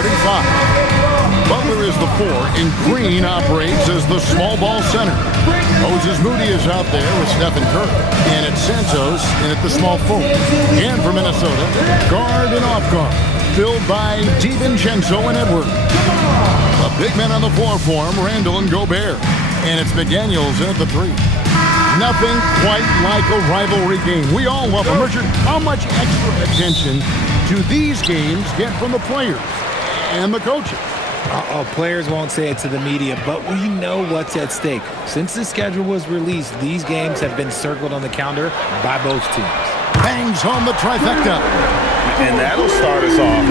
starting five. Butler is the 4, and Green operates as the small ball center. Moses Moody is out there with Stephen Curry. And it's Santos in at the small forward. And for Minnesota, guard and off guard, filled by DiVincenzo and Edwards. The big men on the floor for him, Randall and Gobert. And it's McDaniels in at the 3. Nothing quite like a rivalry game. We all love them. Richard, how much extra attention do these games get from the players and the coaches? Players won't say it to the media, but we know what's at stake. Since the schedule was released, these games have been circled on the calendar by both teams. Bangs home the trifecta. And that'll start us off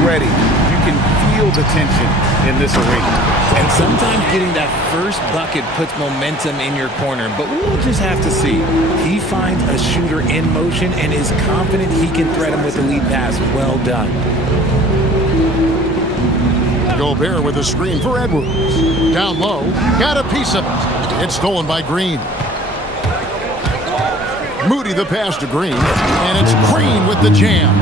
already. You can feel the tension in this arena. And sometimes getting that first bucket puts momentum in your corner, but we'll just have to see. He finds a shooter in motion and is confident he can thread him with the lead pass. Well done. Gobert with a screen for Edwards. Down low, got a piece of it. It's stolen by Green. Moody the pass to Green, and it's Green with the jam.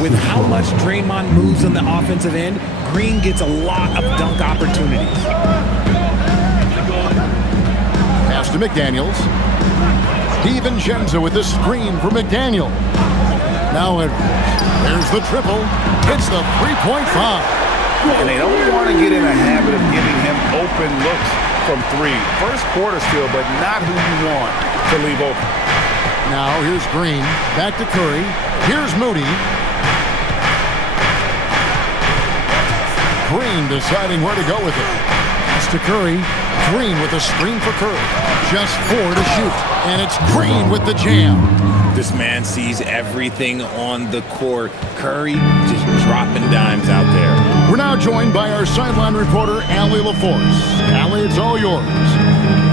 With how much Draymond moves on the offensive end, Green gets a lot of dunk opportunities. Pass to McDaniels. DiVincenzo with the screen for McDaniel. Now Edwards. There's the triple. Hits the three-point foul. And they don't want to get in a habit of giving him open looks from 3. First quarter still, but not who you want to leave open. Now here's Green. Back to Curry. Here's Moody. Green deciding where to go with it. Pass to Curry. Green with a screen for Curry. Just 4 to shoot. And it's Green with the jam. This man sees everything on the court. Curry just dropping dimes out there. We're now joined by our sideline reporter, Allie LaForce. Allie, it's all yours.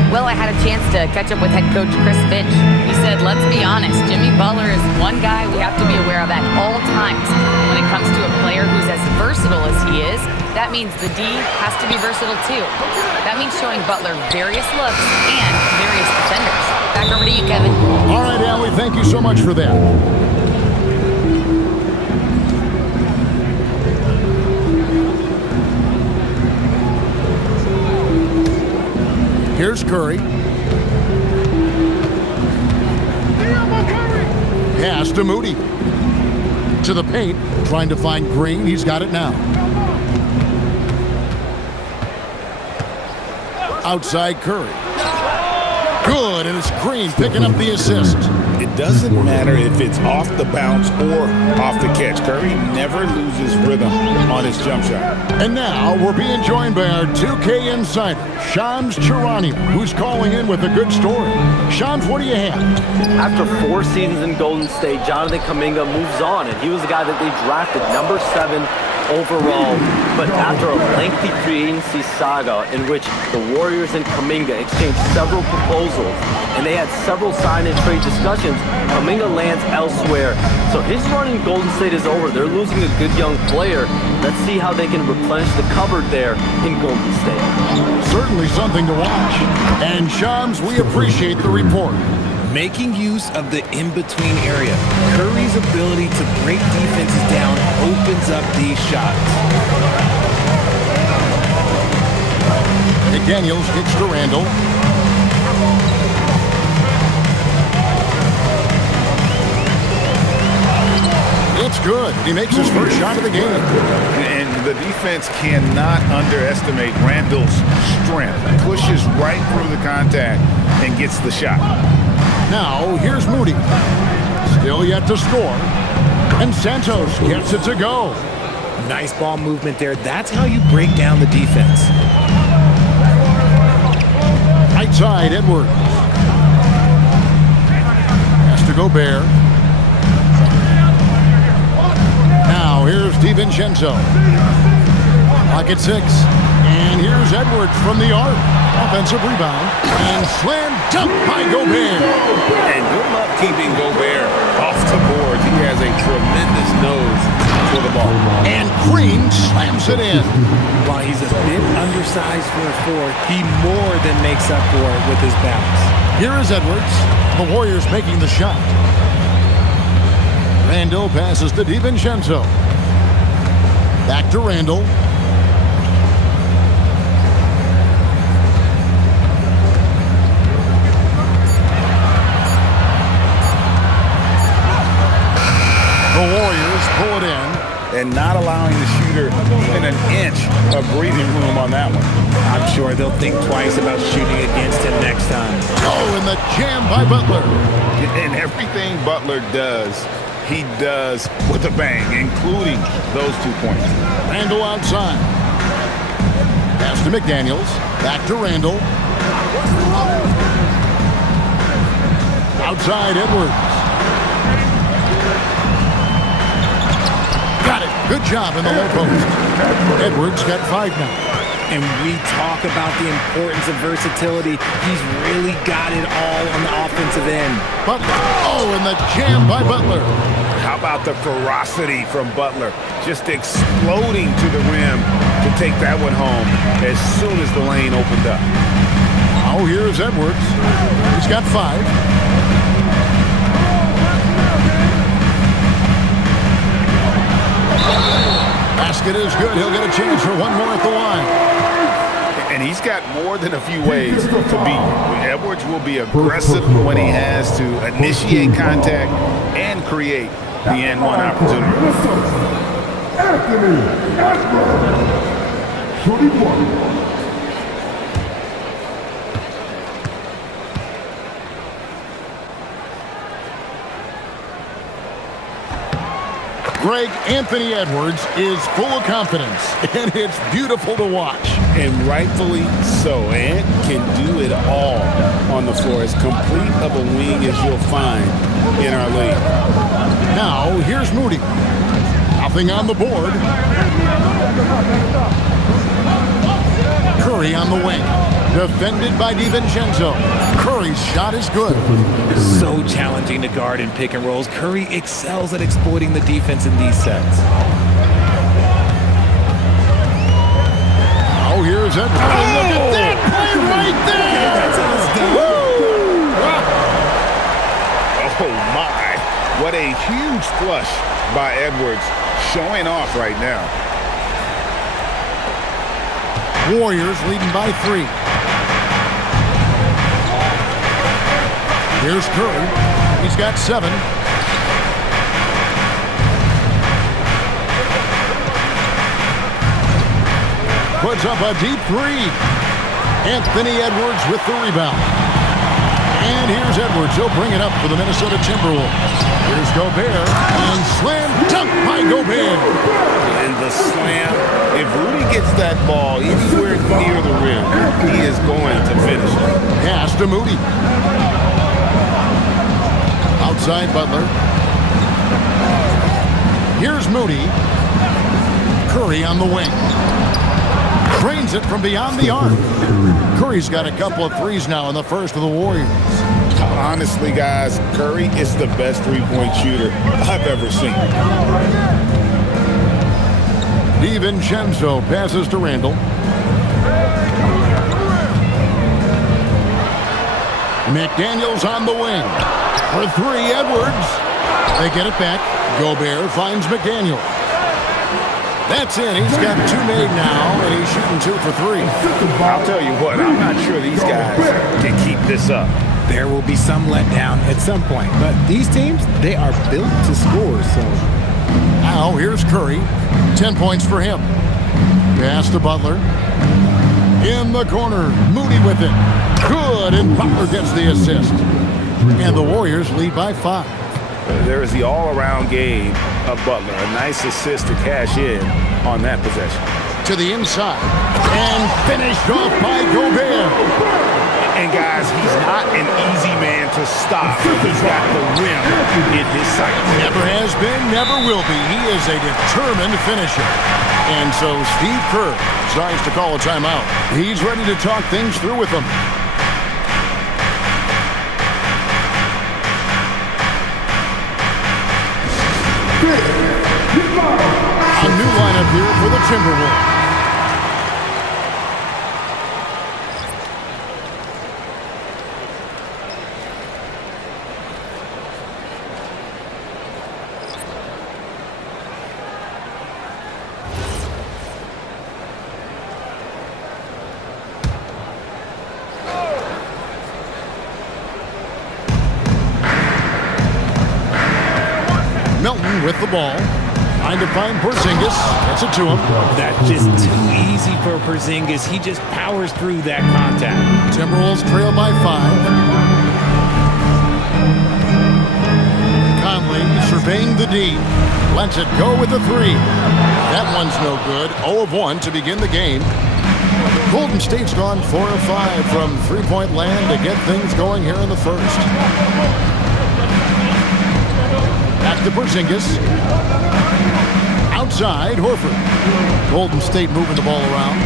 Well, I had a chance to catch up with head coach Chris Finch. He said, let's be honest, Jimmy Butler is one guy we have to be aware of at all times. When it comes to a player who's as versatile as he is, that means the D has to be versatile too. That means showing Butler various looks and various defenders. Back over to you, Kevin. All right, Allie, thank you so much for that. Here's Curry. Pass to Moody. To the paint, trying to find Green. He's got it now. Outside Curry. Good, and it's Green picking up the assist. It doesn't matter if it's off the bounce or off the catch. Curry never loses rhythm on his jump shot. And now we're being joined by our 2K insider, Shams Charania, who's calling in with a good story. Shams, what do you have? After 4 seasons in Golden State, Jonathan Kuminga moves on, and he was the guy that they drafted number 7 overall. But after a lengthy free agency saga in which the Warriors and Kuminga exchanged several proposals, and they had several sign and trade discussions, Kuminga lands elsewhere. So his run in Golden State is over. They're losing a good young player. Let's see how they can replenish the cupboard there in Golden State. Certainly something to watch. And Shams, we appreciate the report. Making use of the in-between area. Curry's ability to break defenses down opens up these shots. McDaniels kicks to Randall. It's good. He makes his first shot of the game. And the defense cannot underestimate Randall's strength. Pushes right through the contact and gets the shot. Now, here's Moody. Still yet to score. And Santos gets it to go. Nice ball movement there. That's how you break down the defense. Right side, Edwards. Has to Gobert. Now, here's DiVincenzo. Lock at 6. And here's Edwards from the arc. Offensive rebound. And slam dunk by Gobert. And good luck keeping Gobert off the board. He has a tremendous nose for the ball. And Green slams it in. While he's a bit undersized for a 4, he more than makes up for it with his bounce. Here is Edwards. The Warriors making the shot. Randall passes to DiVincenzo. Back to Randall. The Warriors pull it in. And not allowing the shooter even an inch of breathing room on that one. I'm sure they'll think twice about shooting against him next time. Oh, and the jam by Butler. And everything Butler does, he does with a bang, including those 2 points. Randall outside. Pass to McDaniels. Back to Randall. Outside Edwards. Got it. Good job in the low post. Edwards got 5 now. And we talk about the importance of versatility. He's really got it all on the offensive end. Butler. Oh, and the jam by Butler. How about the ferocity from Butler? Just exploding to the rim to take that one home as soon as the lane opened up. Oh, here's Edwards. He's got 5. Basket is good. He'll get a chance for one more at the line. And he's got more than a few ways to beat. Edwards will be aggressive when he has to initiate contact and create the and one opportunity. Greg, Anthony Edwards is full of confidence, and it's beautiful to watch. And rightfully so. Ant can do it all on the floor. As complete of a wing as you'll find in our league. Now, here's Moody. Nothing on the board. Curry on the wing. Defended by DiVincenzo. Curry's shot is good. So challenging to guard in pick and rolls. Curry excels at exploiting the defense in these sets. Oh, here's Edwards. Oh, look at that play right there. Oh, my. What a huge flush by Edwards. Showing off right now. Warriors leading by 3. Here's Curry. He's got 7. Puts up a deep 3. Anthony Edwards with the rebound. And here's Edwards. He'll bring it up for the Minnesota Timberwolves. Here's Gobert. And slam dunk by Gobert. And the slam. If Rudy gets that ball anywhere near the rim, he is going to finish it. Pass to Moody. Outside Butler. Here's Moody. Curry on the wing. Drains it from beyond the arc. Curry's got a couple of threes now in the first of the Warriors. Honestly, guys, Curry is the best three-point shooter I've ever seen. DiVincenzo passes to Randall. McDaniels on the wing. For 3, Edwards. They get it back. Gobert finds McDaniel. That's in. He's got 2 made now, and he's shooting 2 for 3. I'll tell you what, I'm not sure these guys can keep this up. There will be some letdown at some point, but these teams, they are built to score, so. Now, here's Curry. 10 points for him. Pass to Butler. In the corner, Moody with it. Good, and Butler gets the assist. And the Warriors lead by 5. There is the all-around game of Butler. A nice assist to cash in on that possession. To the inside. And finished off by Gobert. And guys, he's not an easy man to stop. He's got the rim in his sights. Never has been, never will be. He is a determined finisher. And so Steve Kerr decides to call a timeout. He's ready to talk things through with them. A new lineup here for the Timberwolves. with the ball. Trying to find Porzingis. Gets it to him. That's just too easy for Porzingis. He just powers through that contact. Timberwolves trail by 5. Conley surveying the D. Lets it go with the 3. That one's no good. 0 of 1 to begin the game. Golden State's gone 4 of 5 from three-point land to get things going here in the first. Back to Porzingis. Outside, Horford. Golden State moving the ball around.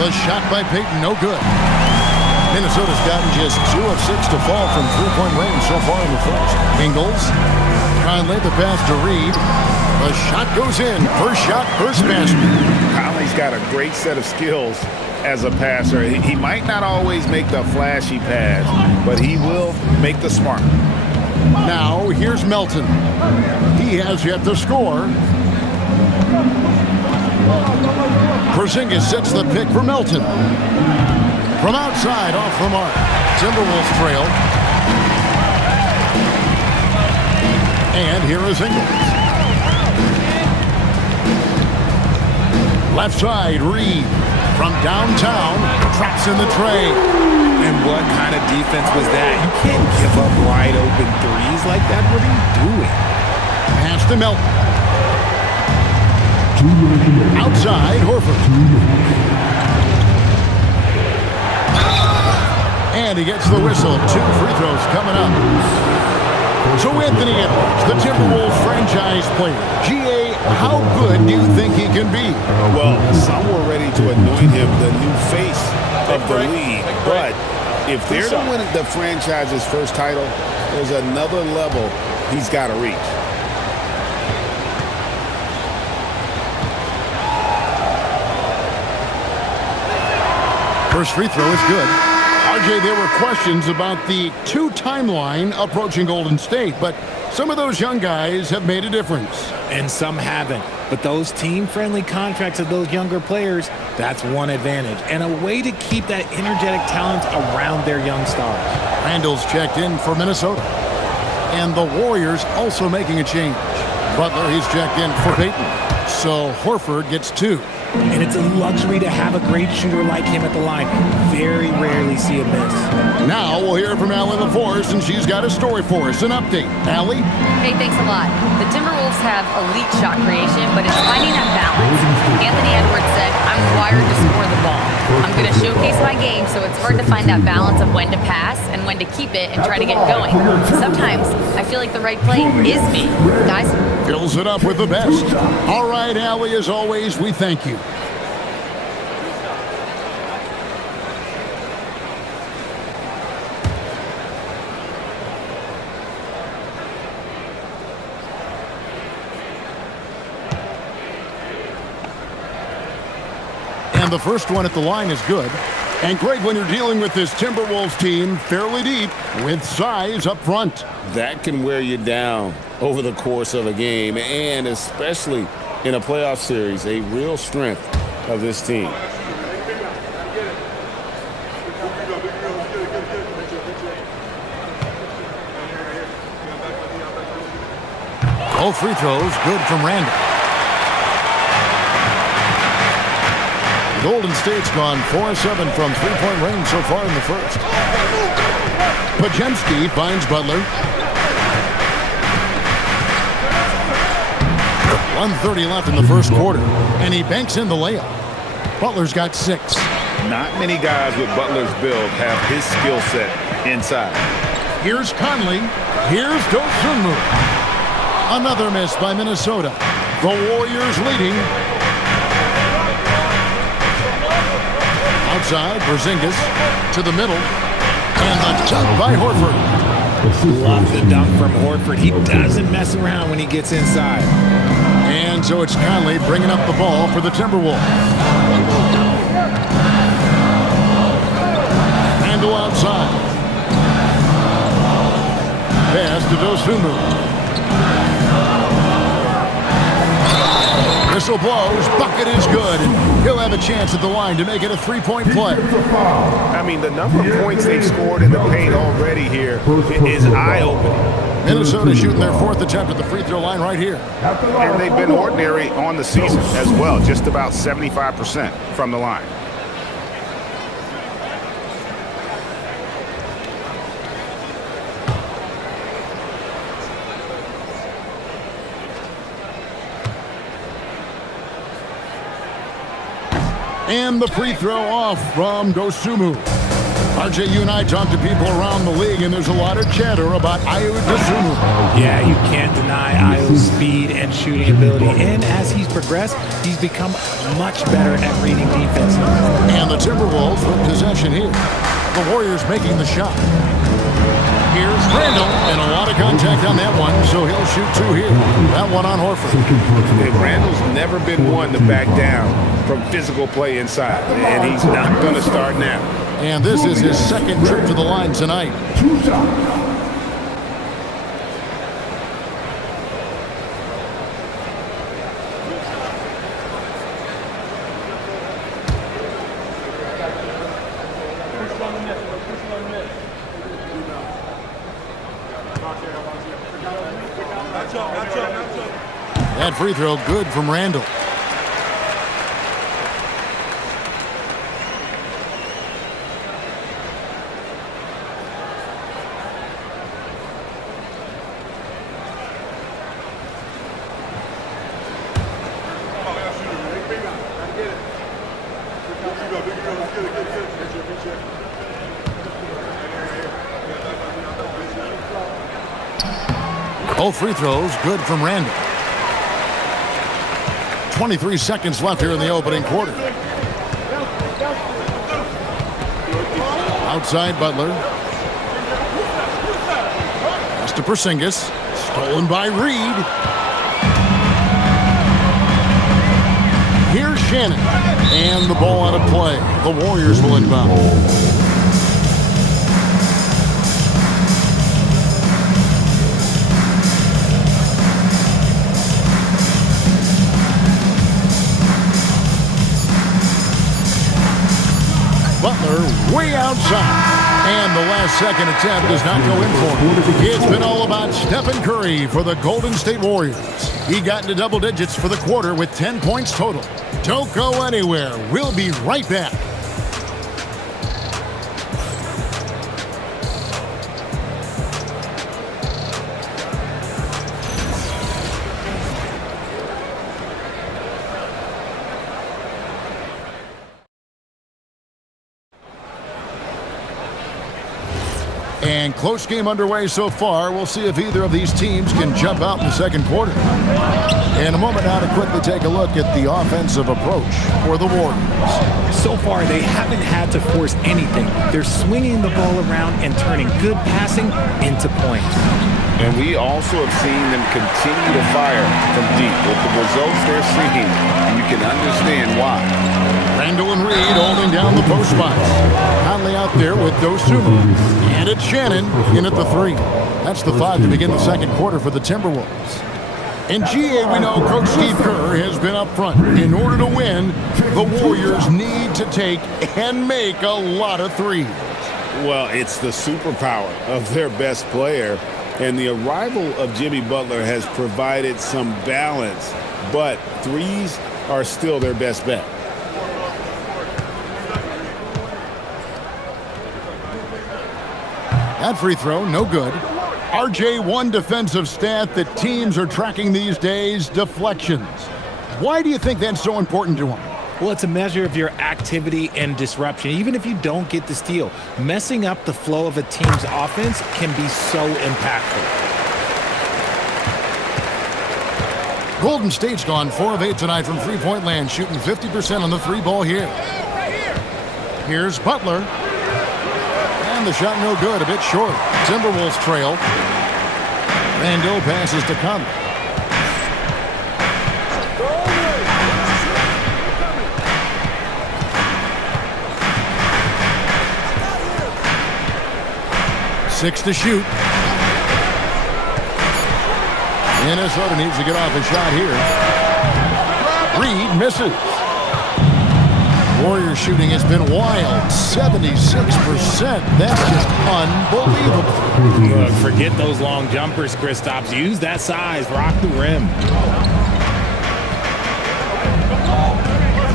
The shot by Payton, no good. Minnesota's gotten just 2 of 6 to fall from three-point range so far in the first. Ingles. Conley, the pass to Reed. The shot goes in. First shot, first basket. Conley's got a great set of skills as a passer. He might not always make the flashy pass, but he will make the smart. Now, here's Melton. He has yet to score. Porzingis sets the pick for Melton. From outside, off the mark. Timberwolves trail. And here is Ingles. Left side, Reed. From downtown, traps in the tray. And what kind of defense was that? You can't give up wide open threes like that. What are you doing? Pass to Melton. Outside, Horford. And he gets the whistle. 2 free throws coming up. So Anthony Edwards, the Timberwolves franchise player. G.A., how good do you think he can be? Well, some were ready to anoint him the new face of the league. But if they're to win the franchise's first title, there's another level he's got to reach. First free throw is good. RJ, there were questions about the 2 timeline approaching Golden State, but some of those young guys have made a difference. And some haven't. But those team-friendly contracts of those younger players, that's one advantage. And a way to keep that energetic talent around their young stars. Randall's checked in for Minnesota. And the Warriors also making a change. Butler, he's checked in for Payton. So Horford gets 2. And it's a luxury to have a great shooter like him at the line. Very rarely see a miss. Now we'll hear from Allie LaForce, and she's got a story for us. An update. Allie? Hey, thanks a lot. The Timberwolves have elite shot creation, but it's finding that balance. Anthony Edwards said, I'm wired to score the ball. I'm going to showcase my game, so it's hard to find that balance of when to pass and when to keep it and try to get going. Sometimes I feel like the right play is me. Guys? Fills it up with the best. All right, Allie, as always, we thank you. And the first one at the line is good. And Greg, when you're dealing with this Timberwolves team, fairly deep, with size up front. That can wear you down over the course of a game, and especially in a playoff series, a real strength of this team. Both free throws good from Randall. Golden State's gone 4-7 from three-point range so far in the first. Podziemski finds Butler. 1:30 left in the first quarter, and he banks in the layup. Butler's got 6. Not many guys with Butler's build have his skill set inside. Here's Conley. Here's Dosunmu. Another miss by Minnesota. The Warriors leading. Outside, Porzingis to the middle. And the dunk by Horford. Love the dunk from Horford. He doesn't mess around when he gets inside. And so it's Conley bringing up the ball for the Timberwolves. Randall outside. Pass to Dosunmu. Whistle blows, bucket is good, and he'll have a chance at the line to make it a three-point play. I mean, the number of points they've scored in the paint already here is eye-opening. Minnesota shooting their 4th attempt at the free throw line right here. And they've been ordinary on the season as well, just about 75% from the line. And the free throw off from Dosunmu. RJ, you and I talk to people around the league, and there's a lot of chatter about Ayo Dosunmu. Yeah, you can't deny Ayo's speed and shooting ability. And as he's progressed, he's become much better at reading defense. And the Timberwolves with possession here. The Warriors making the shot. Here's Randall, and a lot of contact on that one, so he'll shoot 2 here. That one on Horford. And Randall's never been one to back down from physical play inside, and he's not going to start now. And this is his 2nd trip to the line tonight. That free throw good from Randall. Both free throws good from Randall. 23 seconds left here in the opening quarter. Outside Butler. Pass to Porzingis. Stolen by Reed. Here's Shannon. And the ball out of play. The Warriors will inbound. Butler way outside. And the last second attempt does not go in for him. It's been all about Stephen Curry for the Golden State Warriors. He got into double digits for the quarter with 10 points total. Don't go anywhere. We'll be right back. And close game underway so far. We'll see if either of these teams can jump out in the second quarter. In a moment now to quickly take a look at the offensive approach for the Warriors. So far, they haven't had to force anything. They're swinging the ball around and turning good passing into points. And we also have seen them continue to fire from deep. With the results they're seeing, you can understand why. Randall and Reed holding down the post spots. Conley out there with Dosunmu. And it's Shannon in at the 3. That's the 5 to begin the second quarter for the Timberwolves. In GA, we know Coach Steve Kerr has been up front. In order to win, the Warriors need to take and make a lot of threes. Well, it's the superpower of their best player. And the arrival of Jimmy Butler has provided some balance. But threes are still their best bet. That free throw, no good. RJ, one defensive stat that teams are tracking these days, deflections. Why do you think that's so important to them? Well, it's a measure of your activity and disruption. Even if you don't get the steal, messing up the flow of a team's offense can be so impactful. Golden State's gone 4 of 8 tonight from three-point land, shooting 50% on the 3-ball here. Here's Butler. And the shot no good, a bit short. Timberwolves trail. Randall passes to Conley. Six to shoot. Minnesota needs to get off a shot here. Reed misses. Warriors shooting has been wild, 76%. That's just unbelievable. Look, forget those long jumpers, Kristaps. Use that size, rock the rim.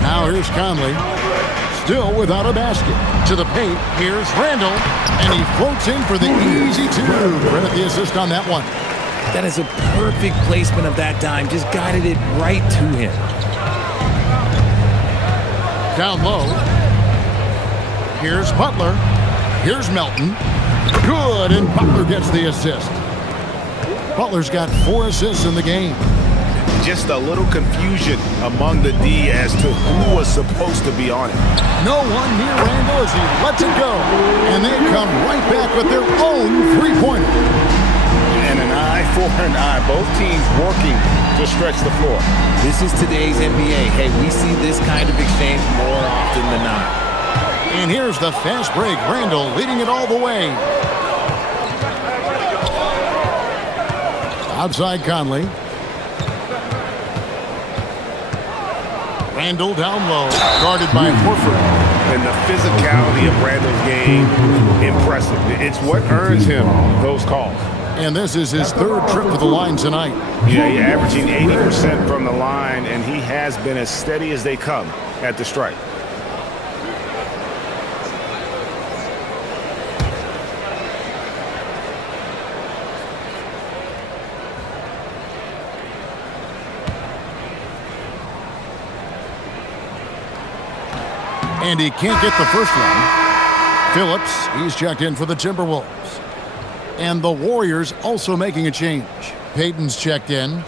Now here's Conley, still without a basket. To the paint, here's Randall, and he floats in for the easy two. Credit the assist on that one. That is a perfect placement of that dime. Just guided it right to him. Down low. Here's Butler. Here's Melton. Good, and Butler gets the assist. Butler's got 4 assists in the game. Just a little confusion among the D as to who was supposed to be on it. No one near Randall as he lets it go. And they come right back with their own three-pointer. And an eye for an eye. Both teams working to stretch the floor. This is today's NBA. Hey, we see this kind of exchange more often than not. And here's the fast break. Randall leading it all the way. Outside Conley. Randall down low, guarded by Horford. And the physicality of Randall's game, impressive. It's what earns him those calls. And this is his 3rd trip to the line tonight. Yeah, he's averaging 80% from the line, and he has been as steady as they come at the stripe. And he can't get the first one. Phillips, he's checked in for the Timberwolves. And the Warriors also making a change. Payton's checked in.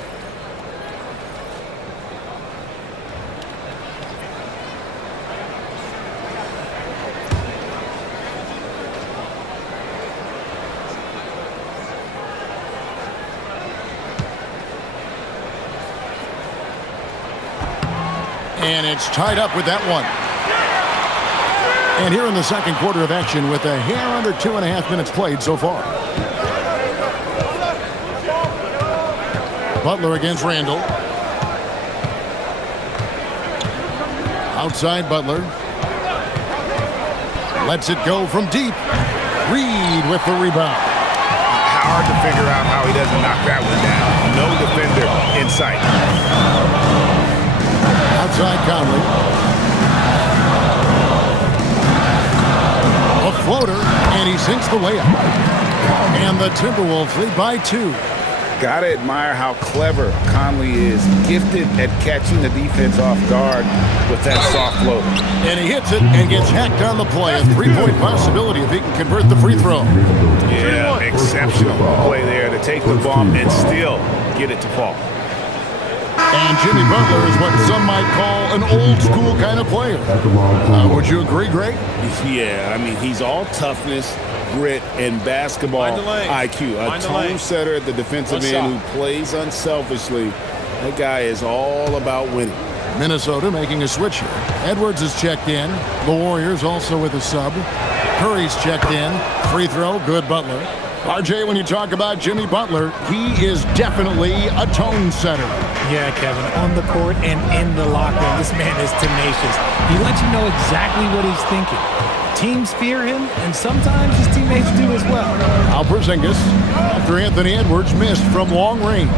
And it's tied up with that one. And here in the second quarter of action with a hair under 2.5 minutes played so far. Butler against Randall. Outside Butler. Lets it go from deep. Reed with the rebound. Hard to figure out how he doesn't knock that one down. No defender in sight. Outside Conley. A floater, and he sinks the layup. And the Timberwolves lead by 2. Gotta admire how clever Conley is. Gifted at catching the defense off guard with that soft float. And he hits it and gets hacked on the play. A 3-point possibility if he can convert the free throw. Yeah, exceptional play there to take the bump and still get it to fall. And Jimmy Butler is what some might call an old-school kind of player. Would you agree, Greg? Yeah, I mean, he's all toughness, grit, and basketball IQ. A tone setter at the defensive end who plays unselfishly. That guy is all about winning. Minnesota making a switch here. Edwards is checked in. The Warriors also with a sub. Curry's checked in. Free throw, good Butler. RJ, when you talk about Jimmy Butler, he is definitely a tone setter. Yeah, Kevin, on the court and in the locker room, this man is tenacious. He lets you know exactly what he's thinking. Teams fear him, and sometimes his teammates do as well. Al Porzingis, after Anthony Edwards missed from long range.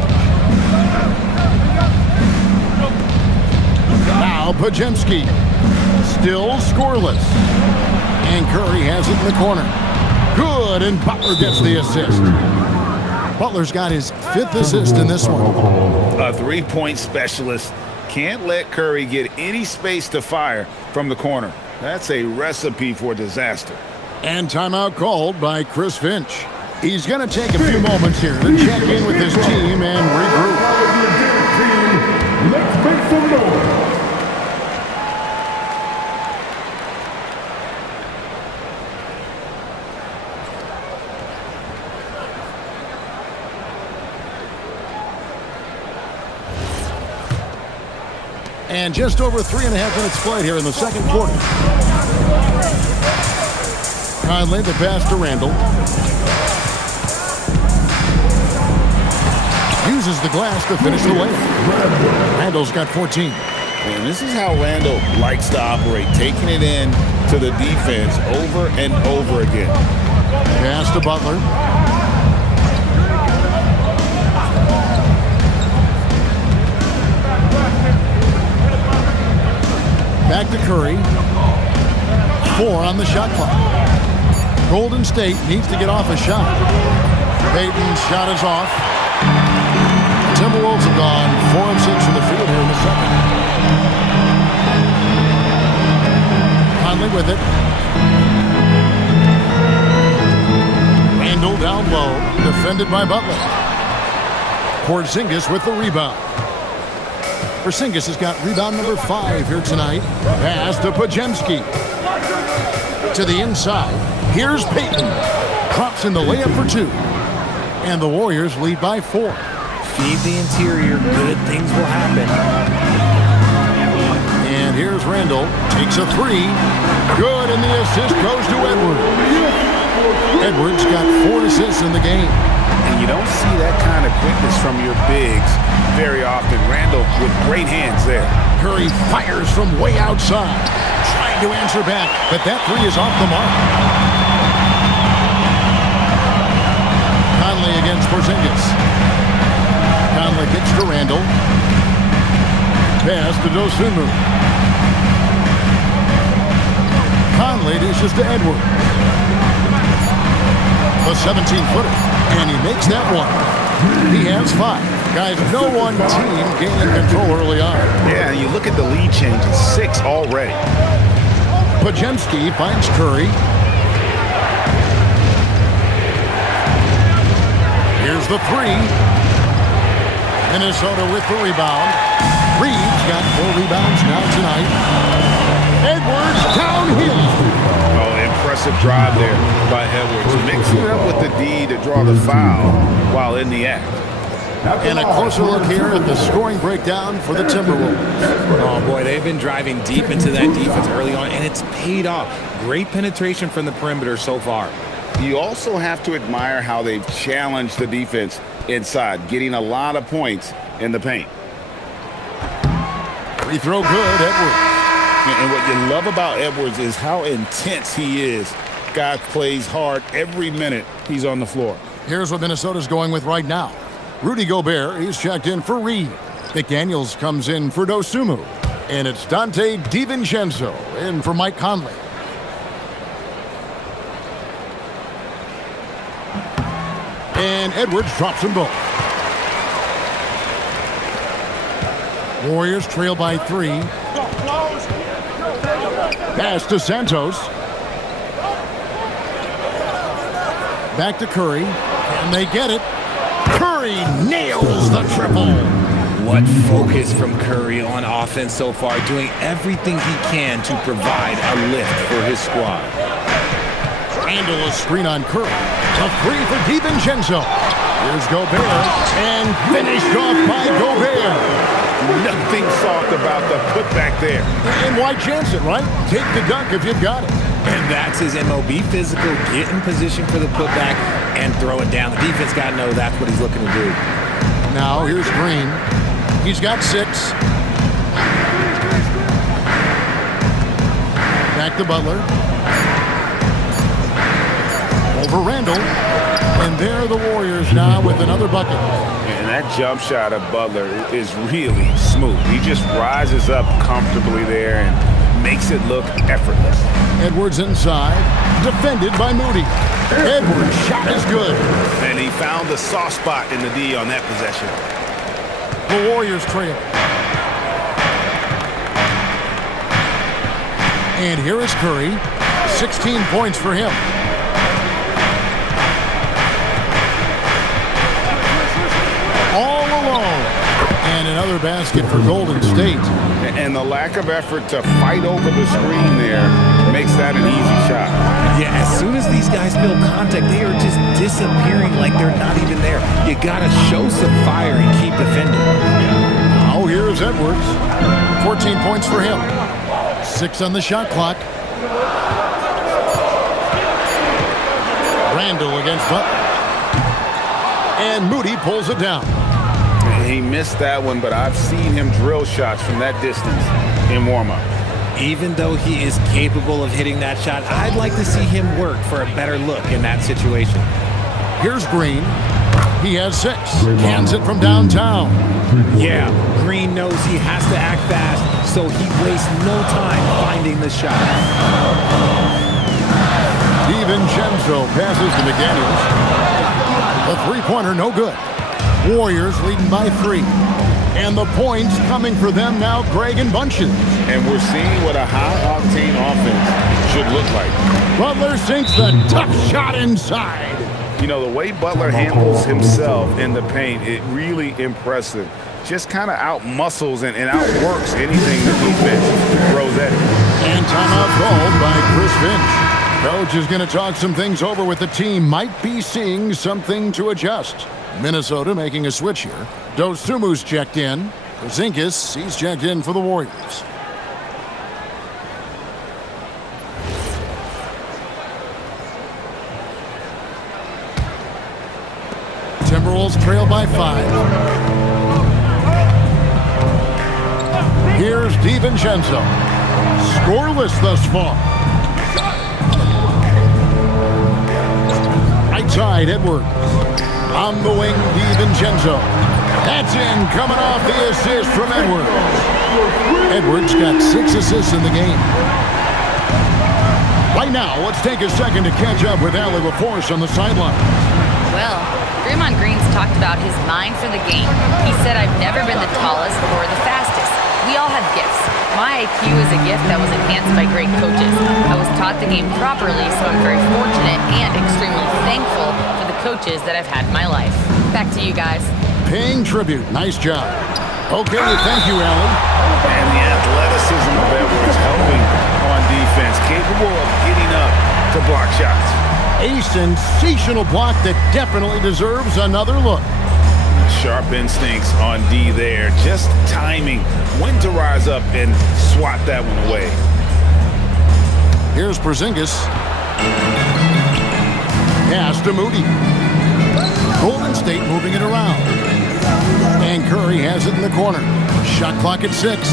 Now Podziemski, still scoreless. And Curry has it in the corner. Good, and Butler gets the assist. Butler's got his 5th assist in this one. A 3-point specialist. Can't let Curry get any space to fire from the corner. That's a recipe for disaster. And timeout called by Chris Finch. He's going to take a few moments here to check in with his team and regroup. Let's make some noise. And just over 3.5 minutes played here in the second quarter. Conley, the pass to Randall. Uses the glass to finish the layup. Randall's got 14. And this is how Randall likes to operate, taking it in to the defense over and over again. Pass to Butler. Back to Curry. 4 on the shot clock. Golden State needs to get off a shot. Payton's shot is off. Timberwolves have gone 4 of 6 from the field here in the second. Conley with it. Randall down low, defended by Butler. Porzingis with the rebound. Porzingis has got rebound number 5 here tonight. Pass to Podziemski. To the inside. Here's Payton. Drops in the layup for 2. And the Warriors lead by 4. Feed the interior. Good things will happen. And here's Randall. Takes a 3. Good, and the assist goes to Edwards. Edwards got 4 assists in the game. And you don't see that kind of quickness from your bigs very often. Randall with great hands there. Curry fires from way outside. Trying to answer back, but that 3 is off the mark. Conley against Porzingis. Conley kicks to Randall. Pass to Dosunmu. Conley dishes to Edwards. The 17-footer. And he makes that one. He has 5. Guys, no one team gaining control early on. Yeah, you look at the lead change. It's 6 already. Podziemski finds Curry. Here's the 3. Minnesota with the rebound. Reed's got 4 rebounds now tonight. Edwards downhill. Oh, impressive drive there by Edwards. Mixing it up with the D to draw the foul while in the act. And a closer look here at the scoring breakdown for the Timberwolves. Oh, boy, they've been driving deep into that defense early on, and it's paid off. Great penetration from the perimeter so far. You also have to admire how they've challenged the defense inside, getting a lot of points in the paint. Free throw good, Edwards. And what you love about Edwards is how intense he is. Guy plays hard every minute he's on the floor. Here's what Minnesota's going with right now. Rudy Gobert, he's checked in for Reed. McDaniels comes in for Dosunmu. And it's Dante DiVincenzo in for Mike Conley. And Edwards drops them both. Warriors trail by 3. Pass to Santos. Back to Curry. And they get it. Curry nails the triple. What focus from Curry on offense so far, doing everything he can to provide a lift for his squad. Randall a screen on Curry. A 3 for DiVincenzo. Here's Gobert. And finished off by Gobert. Nothing soft about the putback there. And why chance it, right? Take the dunk if you've got it. And that's his MO. Be physical, get in position for the putback, and throw it down. The defense got to know that's what he's looking to do. Now here's Green. He's got 6. Back to Butler. Over Randall. And there are the Warriors now with another bucket. And that jump shot of Butler is really smooth. He just rises up comfortably there and makes it look effortless. Edwards inside, defended by Moody. Edwards' shot is good. And he found the soft spot in the D on that possession. The Warriors trail. And here is Curry. 16 points for him. All alone. And another basket for Golden State. And the lack of effort to fight over the screen there makes that an easy shot. Yeah, as soon as these guys feel contact, they are just disappearing like they're not even there. You got to show some fire and keep defending. Now here's Edwards. 14 points for him. 6 on the shot clock. Randall against Butler. And Moody pulls it down. He He missed that one, but I've seen him drill shots from that distance in warm-up. Even though he is capable of hitting that shot, I'd like to see him work for a better look in that situation. Here's Green. He has 6. Cans it from downtown. Yeah, Green knows he has to act fast, so he wastes no time finding the shot. DiVincenzo passes to McDaniels. The three-pointer, no good. Warriors leading by 3. And the points coming for them now, Greg, in bunches. And we're seeing what a high-octane offense should look like. Butler sinks the tough shot inside. You know, the way Butler handles himself in the paint, it really impressive. Just kind of out-muscles and outworks anything the defense throws at him. And timeout called by Chris Finch. Coach is going to talk some things over with the team. Might be seeing something to adjust. Minnesota making a switch here. Dosumu's checked in. Porzingis, he's checked in for the Warriors. Timberwolves trail by 5. Here's DiVincenzo. Scoreless thus far. Right side, Edwards. On the wing, DiVincenzo. That's in, coming off the assist from Edwards. Edwards got 6 assists in the game. Right now, let's take a second to catch up with Allie LaForce on the sideline. Well, Draymond Green's talked about his mind for the game. He said, I've never been the tallest or the fastest. We all have gifts. My IQ is a gift that was enhanced by great coaches. I was taught the game properly, so I'm very fortunate and extremely thankful for the coaches that I've had in my life. Back to you guys. Paying tribute. Nice job. Okay, thank you, Allie. And the athleticism of Edwards helping on defense, capable of getting up to block shots. A sensational block that definitely deserves another look. Sharp instincts on D there. Just timing when to rise up and swat that one away. Here's Porzingis. Pass to Moody. Golden State moving it around. And Curry has it in the corner. Shot clock at 6.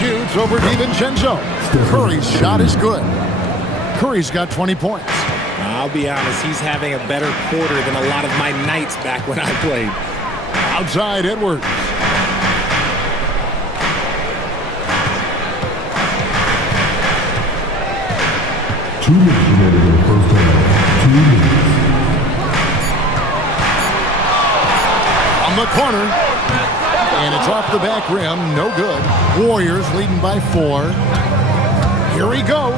Shoots over DiVincenzo. Curry's shot is good. Curry's got 20 points. I'll be honest, he's having a better quarter than a lot of my nights back when I played. Outside Edwards. Two minutes remaining in the first half. 2 minutes. On the corner. And it's off the back rim. No good. Warriors leading by 4. Here he goes.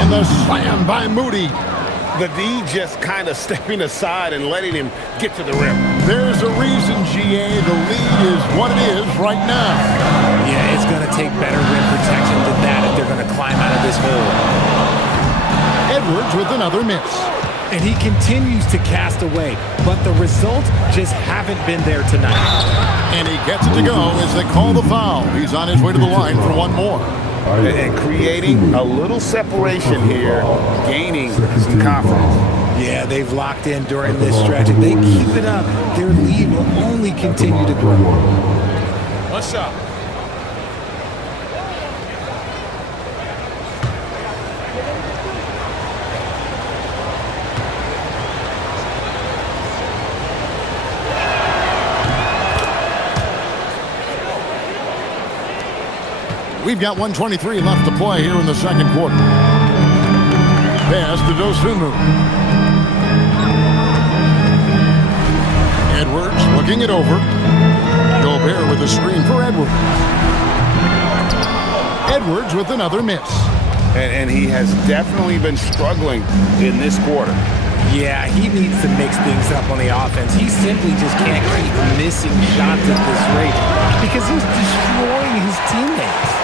And the slam by Moody. The D just kind of stepping aside and letting him get to the rim. There's a reason, GA. The lead is what it is right now. Yeah, it's going to take better rim protection than that if they're going to climb out of this hole. Edwards with another miss. And he continues to cast away, but the results just haven't been there tonight. And he gets it to go as they call the foul. He's on his way to the line for one more. And creating a little separation here, gaining some confidence. Yeah, they've locked in during this stretch. If they keep it up, their lead will only continue to grow. What's up? We've got 1:23 left to play here in the second quarter. Pass to Dosunmu. Edwards looking it over. Gobert with a screen for Edwards. Edwards with another miss. And he has definitely been struggling in this quarter. Yeah, he needs to mix things up on the offense. He simply just can't keep missing shots at this rate because he's destroying his teammates.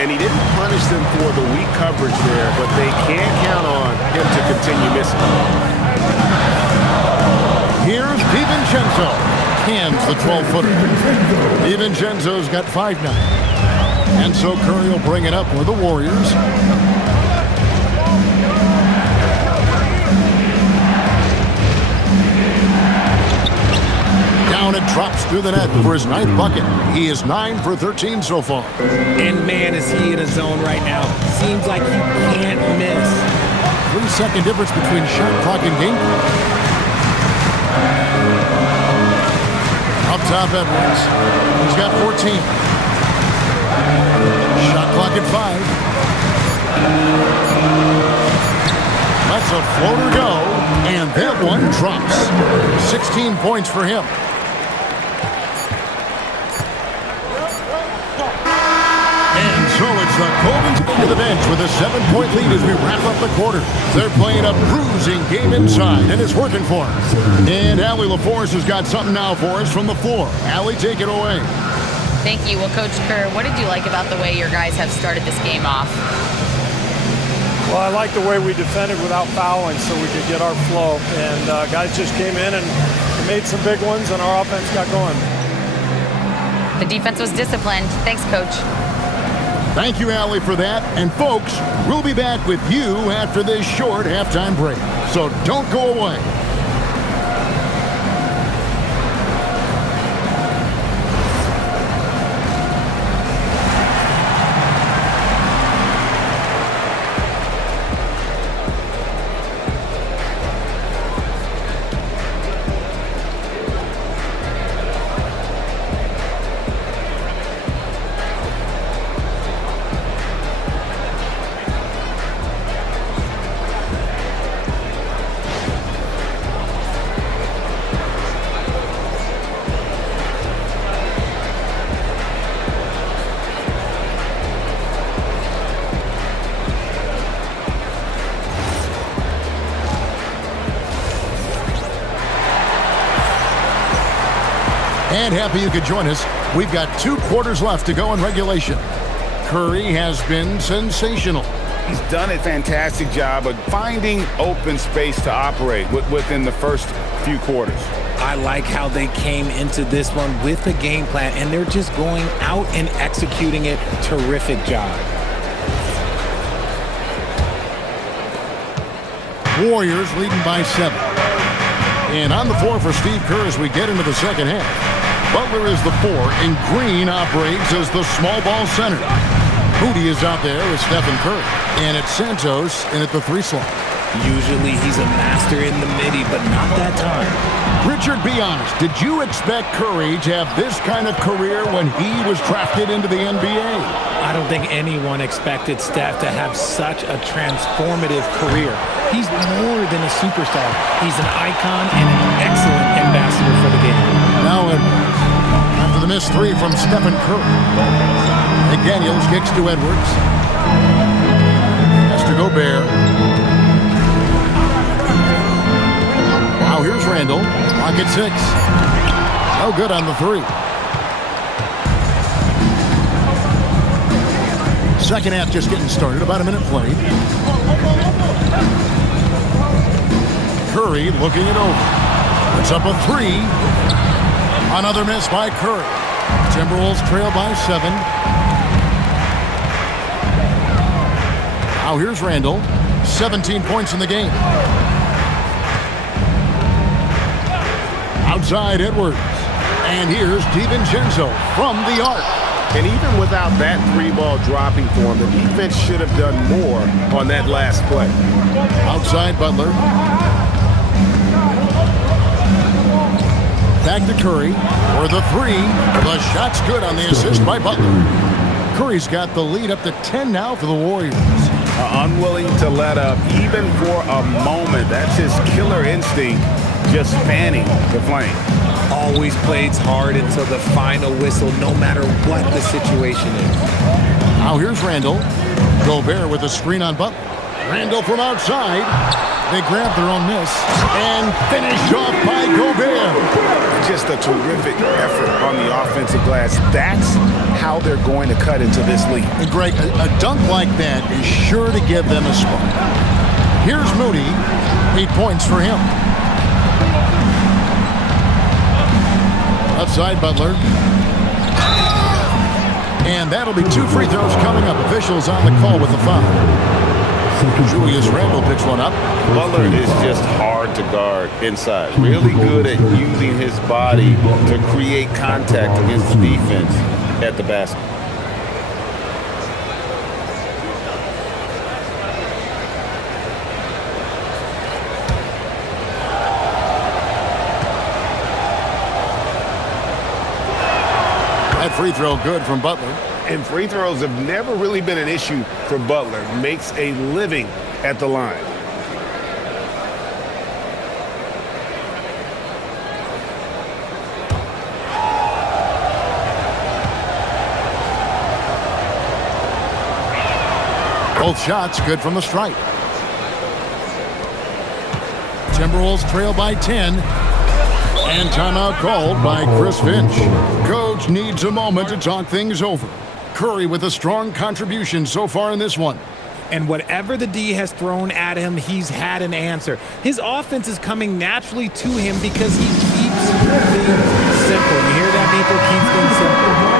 And he didn't punish them for the weak coverage there, but they can't count on him to continue missing. Here's DiVincenzo. Cans the 12-footer. DiVincenzo's got 5 now. And so Curry will bring it up with the Warriors. Down at drops through the net for his 9th bucket. He is 9 for 13 so far. And man, is he in a zone right now. Seems like he can't miss. 3-second difference between shot clock and game clock. Up top, Edwards. He's got 14. Shot clock at 5. Lets a floater go, and that one drops. 16 points for him. And so it's the Golden State to the bench with a 7-point lead as we wrap up the quarter. They're playing a bruising game inside, and it's working for us. And Allie LaForce has got something now for us from the floor. Allie, take it away. Thank you. Well, Coach Kerr, what did you like about the way your guys have started this game off? Well, I like the way we defended without fouling so we could get our flow. And guys just came in and made some big ones, and our offense got going. The defense was disciplined. Thanks, Coach. Thank you, Allie, for that. And, folks, we'll be back with you after this short halftime break. So don't go away. And happy you could join us. We've got 2 quarters left to go in regulation. Curry has been sensational. He's done a fantastic job of finding open space to operate within the first few quarters. I like how they came into this one with a game plan, and they're just going out and executing it. Terrific job. Warriors leading by 7. And on the floor for Steve Kerr as we get into the second half. Butler is the 4, and Green operates as the small ball center. Moody is out there with Stephen Curry. And it's Santos in at the 3 slot. Usually he's a master in the midi, but not that time. Richard, be honest. Did you expect Curry to have this kind of career when he was drafted into the NBA? I don't think anyone expected Steph to have such a transformative career. He's more than a superstar. He's an icon and an excellent ambassador for the game. Now after the missed 3 from Stephen Curry. McDaniels kicks to Edwards. Has to Gobert. Now here's Randall. Clock at 6. No good on the 3. Second half just getting started. About a minute played. Curry looking it over. Puts up a 3. Another miss by Curry. Timberwolves trail by 7. Now here's Randall. 17 points in the game. Outside Edwards. And here's DiVincenzo from the arc. And even without that 3-ball dropping for him, the defense should have done more on that last play. Outside Butler. Back to Curry for the 3. The shot's good on the assist by Butler. Curry's got the lead up to 10 now for the Warriors. Unwilling to let up even for a moment. That's his killer instinct, just fanning the flame. Always plays hard until the final whistle, no matter what the situation is. Now here's Randall. Gobert with a screen on Butler. Randall from outside. They grab their own miss and finished off by Gobert. Just a terrific effort on the offensive glass. That's how they're going to cut into this lead. And Greg, a dunk like that is sure to give them a spark. Here's Moody. 8 points for him. Outside Butler. And that'll be 2 free throws coming up. Officials on the call with the foul. Julius Randle picks one up. Butler is just hard to guard inside. Really good at using his body to create contact against the defense at the basket. That free throw good from Butler. And free throws have never really been an issue for Butler. Makes a living at the line. Both shots good from the stripe. Timberwolves trail by 10. And timeout called by Chris Finch. Coach needs a moment to talk things over. Curry with a strong contribution so far in this one. And whatever the D has thrown at him, he's had an answer. His offense is coming naturally to him because he keeps things simple. You hear that, people? Keeps things simple.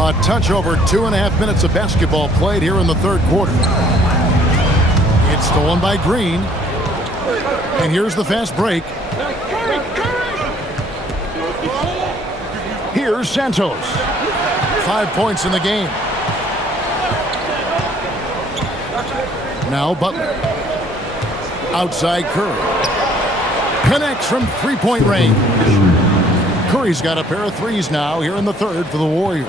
A touch over 2.5 minutes of basketball played here in the third quarter. It's stolen by Green. And here's the fast break. Here's Santos. 5 points in the game. Now Butler. Outside Curry. Connects from three-point range. Curry's got a pair of threes now here in the third for the Warriors.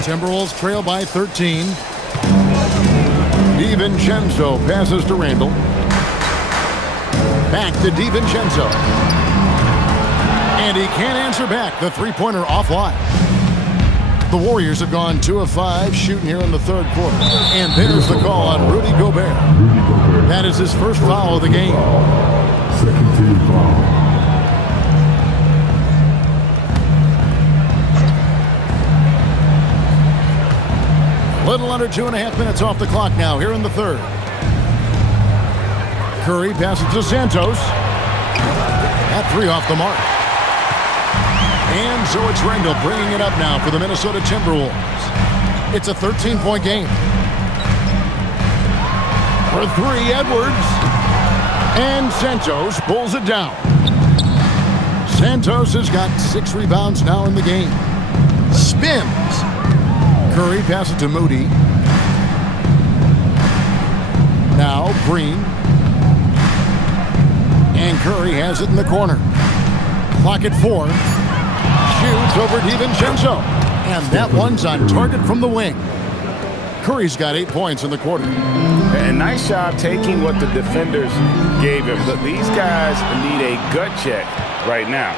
Timberwolves trail by 13. DiVincenzo passes to Randle. Back to DiVincenzo. And he can't answer back. The three-pointer offline. The Warriors have gone 2 of 5 shooting here in the third quarter. And there's the call on Rudy Gobert. That is his first foul of the game. Second team foul. Little under 2.5 minutes off the clock now here in the third. Curry passes to Santos. That three off the mark. And so it's Randle bringing it up now for the Minnesota Timberwolves. It's a 13-point game. For three, Edwards. And Santos pulls it down. Santos has got 6 rebounds now in the game. Spins. Curry passes to Moody. Now Green. And Curry has it in the corner. Clock at 4. Shoots over DiVincenzo. And that one's on target from the wing. Curry's got 8 points in the quarter. And nice job taking what the defenders gave him. But these guys need a gut check right now.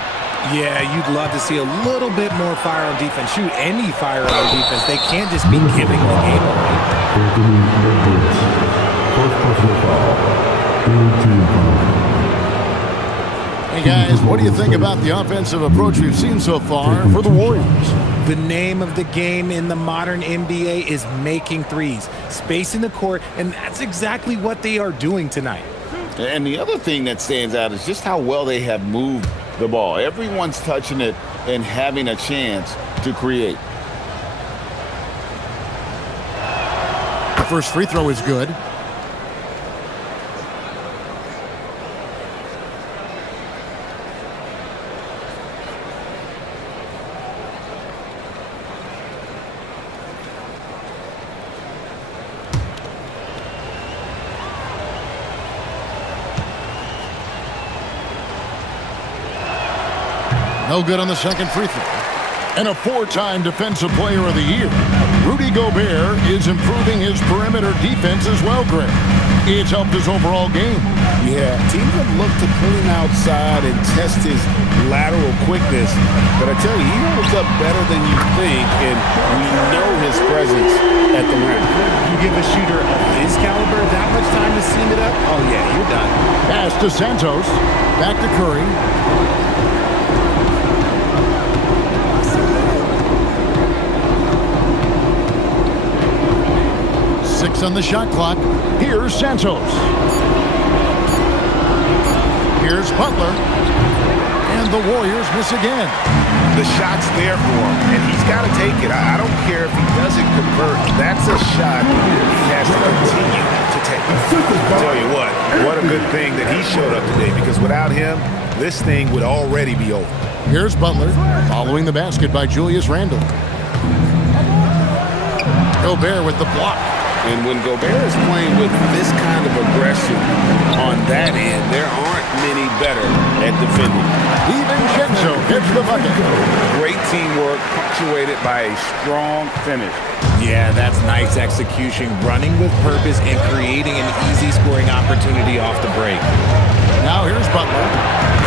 Yeah, you'd love to see a little bit more fire on defense. Shoot, any fire on defense. They can't just be giving the game away. First personal foul. Third team foul. Hey guys, what do you think about the offensive approach we've seen so far for the Warriors? The name of the game in the modern NBA is making threes, spacing the court, and that's exactly what they are doing tonight. And the other thing that stands out is just how well they have moved the ball. Everyone's touching it and having a chance to create. The first free throw is good. No good on the second free throw. And a 4-time Defensive Player of the Year. Rudy Gobert is improving his perimeter defense as well, Greg. It's helped his overall game. Yeah, teams have looked to pull him outside and test his lateral quickness. But I tell you, he holds up better than you think, and we know his presence at the rim. You give a shooter of his caliber that much time to seam it up, oh yeah, you're done. Pass to Santos. Back to Curry. Seconds on the shot clock. Here's Santos. Here's Butler. And the Warriors miss again. The shot's there for him, and he's got to take it. I don't care if he doesn't convert. That's a shot he has to continue to take. I'll tell you what a good thing that he showed up today, because without him, this thing would already be over. Here's Butler, following the basket by Julius Randle. Gobert with the block. And when Gobert is playing with this kind of aggression on that end, there aren't many better at defending. DiVincenzo hits the bucket. Great teamwork, punctuated by a strong finish. Yeah, that's nice execution, running with purpose and creating an easy scoring opportunity off the break. Now here's Butler.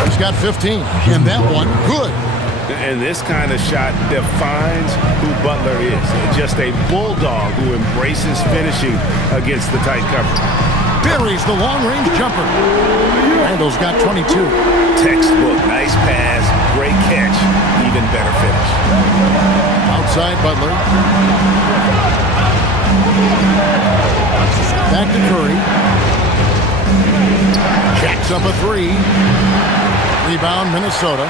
He's got 15, and that one good. And this kind of shot defines who Butler is. Just a bulldog who embraces finishing against the tight cover. Buries the long-range jumper. Randle's got 22. Textbook, nice pass, great catch, even better finish. Outside Butler. Back to Curry. Jacks up a three. Rebound, Minnesota.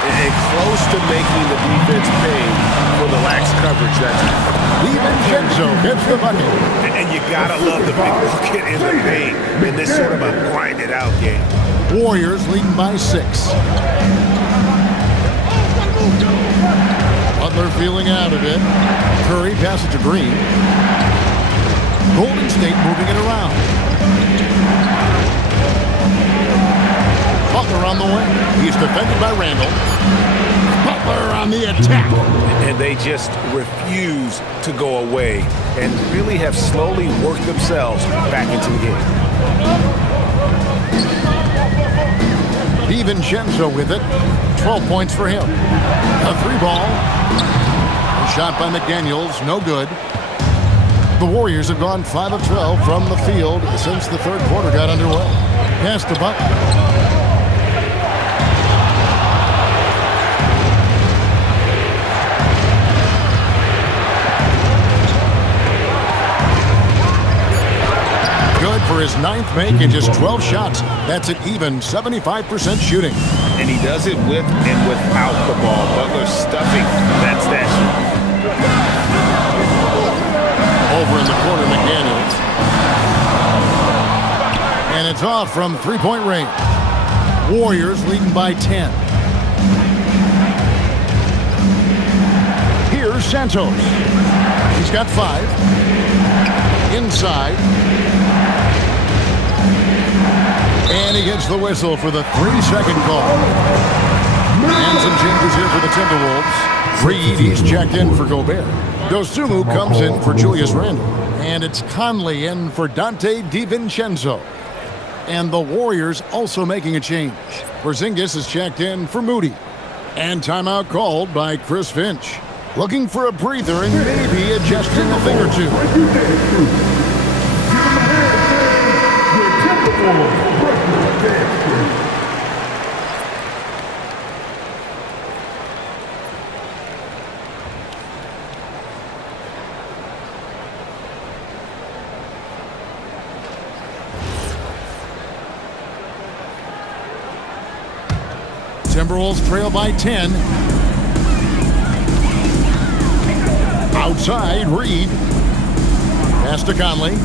And close to making the defense pay for the lax coverage that time. DiVincenzo gets the bucket. And you gotta love the big bucket in the paint in this sort of a grinded-out game. Warriors leading by 6. Butler feeling out of it. Curry passes to Green. Golden State moving it around. Butler on the wing. He's defended by Randle. Butler on the attack. And they just refuse to go away and really have slowly worked themselves back into the game. DiVincenzo with it. 12 points for him. A 3-ball. A shot by McDaniels. No good. The Warriors have gone 5 of 12 from the field since the third quarter got underway. Pass to Butler. For his 9th make in just 12 shots. That's an even 75% shooting. And he does it with and without the ball. Butler stuffing that stat sheet. Over in the corner, McDaniels. And it's off from three-point range. Warriors leading by 10. Here's Santos. He's got 5. Inside. And he gets the whistle for the 3-second call. And some changes here for the Timberwolves. Reed, he's checked in for Gobert. Dosunmu comes in for Julius Randle. And it's Conley in for Dante DiVincenzo. And the Warriors also making a change. Porzingis is checked in for Moody. And timeout called by Chris Finch. Looking for a breather and maybe adjusting a thing or two. Timberwolves trail by 10. Outside, Reed. Pass to Conley.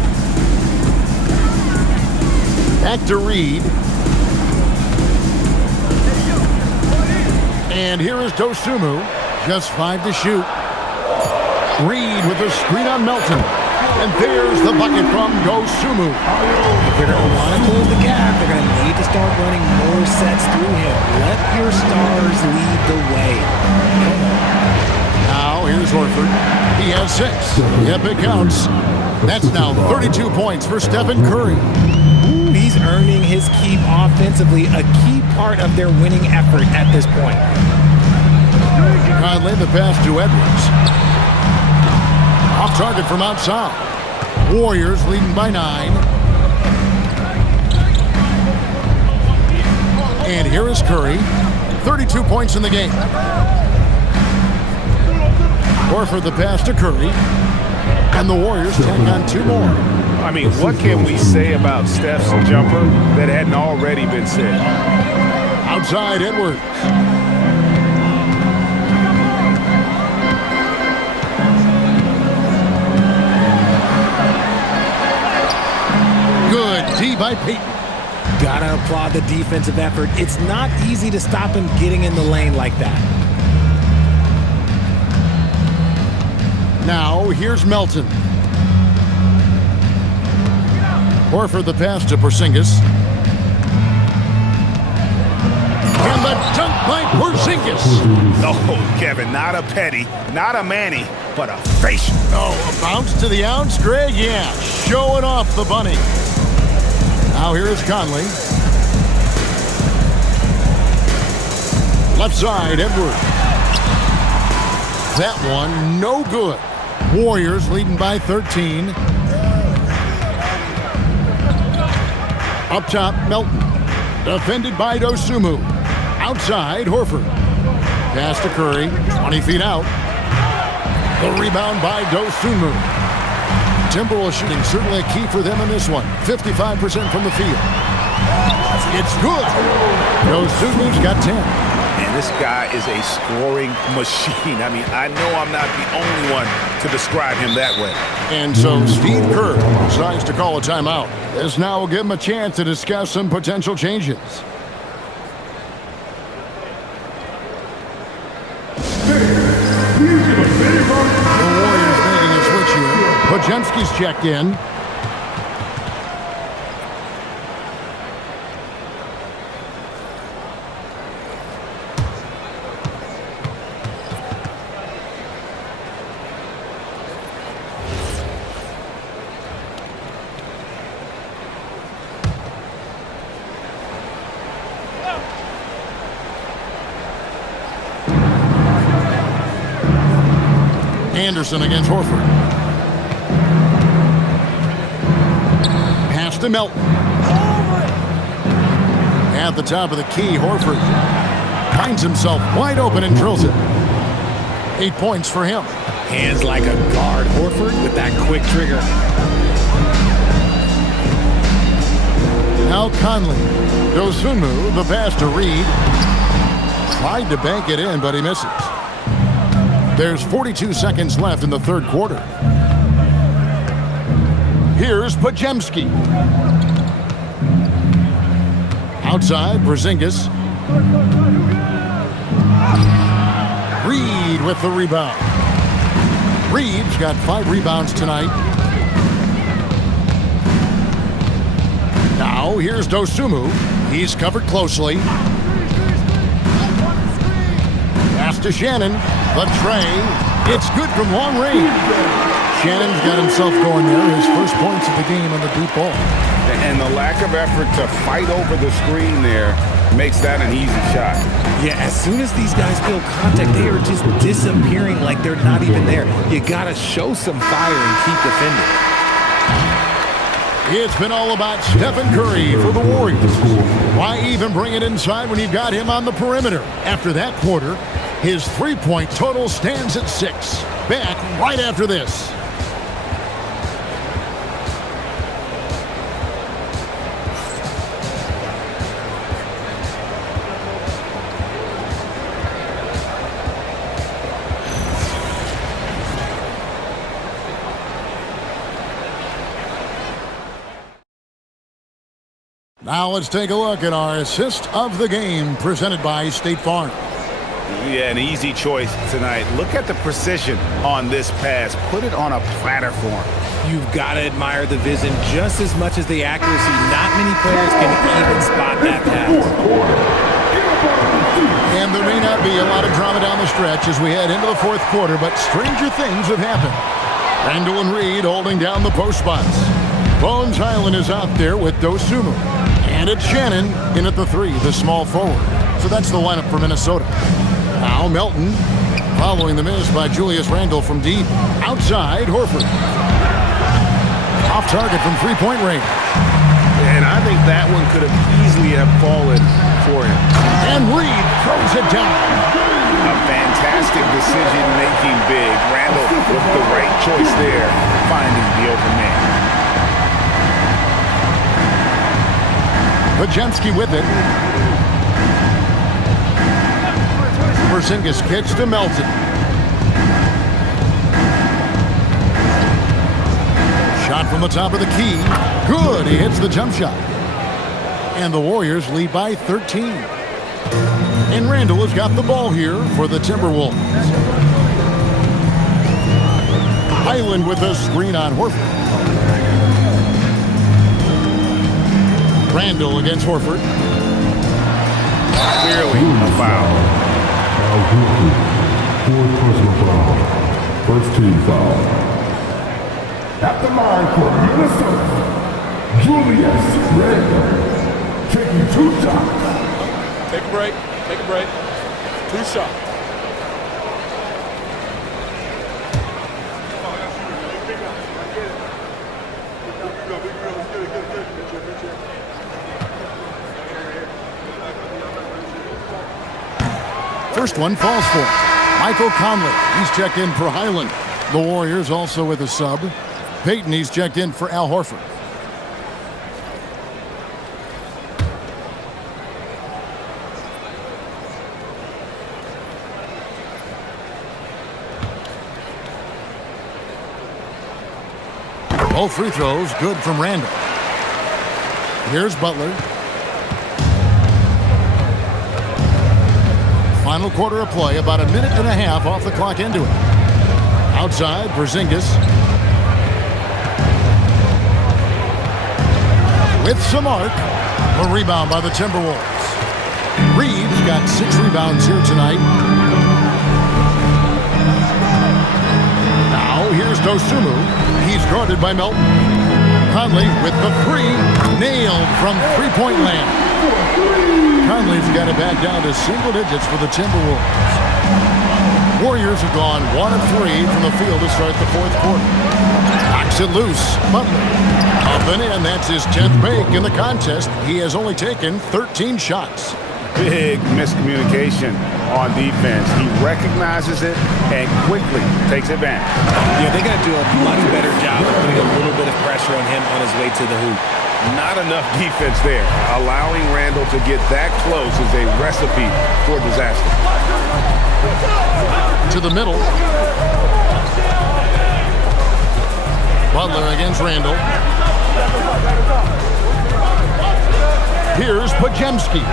Back to Reed. And here is Dosunmu. Just 5 to shoot. Reed with a screen on Melton. And there's the bucket from Dosunmu. If they're going to want to close the gap, they're going to need to start running more sets through him. Let your stars lead the way. Now here's Horford. He has 6. Yep, it counts. That's now 32 points for Stephen Curry. He's earning his keep offensively, a key part of their winning effort at this point. Conley the pass to Edwards. Off target from outside. Warriors leading by 9. And here is Curry. 32 points in the game. Horford the pass to Curry. And the Warriors take on 2 more. I mean, what can we say about Steph's jumper that hadn't already been said? Outside Edwards. Good D by Peyton. Gotta applaud the defensive effort. It's not easy to stop him getting in the lane like that. Now, here's Melton. Horford the pass to Porzingis. And the dunk by Porzingis. No, Kevin, not a Petty, not a Manny, but a facial. Oh, a bounce to the ounce, Greg? Yeah, showing off the bunny. Now here is Conley. Left side, Edwards. That one, no good. Warriors leading by 13. Up top, Melton. Defended by Dosunmu. Outside, Horford. Pass to Curry, 20 feet out. The rebound by Dosunmu. Timberwolves shooting certainly a key for them in this one. 55% from the field. It's good. Dosunmu's got 10. And this guy is a scoring machine. I mean, I know I'm not the only one to describe him that way. And so Steve Kerr decides to call a timeout. This now will give him a chance to discuss some potential changes. The Warriors making a switch here. Podziemski's checked in. Anderson against Horford. Pass to Melton. At the top of the key, Horford finds himself wide open and drills it. 8 points for him. Hands like a guard. Horford with that quick trigger. Now Conley. Dosunmu, the pass to Reed. Tried to bank it in, but he misses. There's 42 seconds left in the third quarter. Here's Podziemski. Outside, Porzingis. Reed with the rebound. Reed's got 5 rebounds tonight. Now, here's Dosunmu. He's covered closely. Pass to Shannon. The tray. It's good from long range. Shannon's got himself going there. His first points of the game on the deep ball. And the lack of effort to fight over the screen there makes that an easy shot. Yeah, as soon as these guys feel contact, they are just disappearing like they're not even there. You got to show some fire and keep defending. It's been all about Stephen Curry for the Warriors. Why even bring it inside when you've got him on the perimeter? After that quarter, his three-point total stands at 6. Back right after this. Now let's take a look at our assist of the game presented by State Farm. Yeah, an easy choice tonight. Look at the precision on this pass. Put it on a platter form. You've got to admire the vision just as much as the accuracy. Not many players can even spot that pass. And there may not be a lot of drama down the stretch as we head into the fourth quarter, but stranger things have happened. Randall and Reed holding down the post spots. Bones Highland is out there with Dosunmu. And it's Shannon in at the 3, the small forward. So that's the lineup for Minnesota. Now Melton following the miss by Julius Randle from deep. Outside, Horford. Off target from three-point range. And I think that one could have easily have fallen for him. And Reed throws it down. A fantastic decision-making big. Randle with the right choice there, finding the open man. Pajemski with it. Porzingis kicks to Melton. Shot from the top of the key. Good. He hits the jump shot. And the Warriors lead by 13. And Randall has got the ball here for the Timberwolves. Highland with a screen on Horford. Randall against Horford. Clearly a foul. Foul guilty. Fourth personal foul. First team foul. At the line for Minnesota, Julius Randle, taking 2 shots. Take a break. Take a break. 2 shots. First one falls for Michael Conley. He's checked in for Highland. The Warriors also with a sub. Payton, he's checked in for Al Horford. Both free throws good from Randall. Here's Butler. Final quarter of play, about a minute and a half off the clock into it. Outside, Porzingis. With some arc. A rebound by the Timberwolves. Reed's got 6 rebounds here tonight. Now, here's Dosunmu. He's guarded by Melton. Conley with the 3. Nailed from three-point land. Conley's got it back down to single digits for the Timberwolves. Warriors have gone 1 of 3 from the field to start the fourth quarter. Knocks it loose. Butler. Up and in. That's his 10th make in the contest. He has only taken 13 shots. Big miscommunication on defense. He recognizes it and quickly takes advantage. Yeah, they got to do a much better job of putting a little bit of pressure on him on his way to the hoop. Not enough defense there. Allowing Randall to get that close is a recipe for disaster. To the middle. Butler against Randall. Here's Pajemski.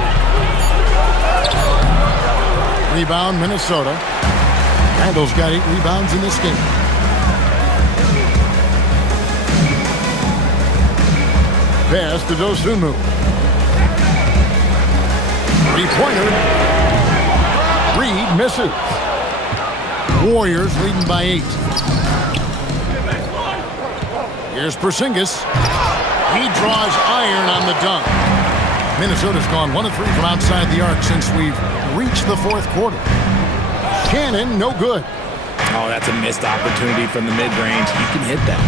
Rebound, Minnesota. Randall's got 8 rebounds in this game. Pass to Dosunmu. 3-pointer. Reed misses. Warriors leading by 8. Here's Porzingis. He draws iron on the dunk. Minnesota's gone 1 of 3 from outside the arc since we've reached the fourth quarter. Cannon, no good. Oh, that's a missed opportunity from the mid-range. He can hit that.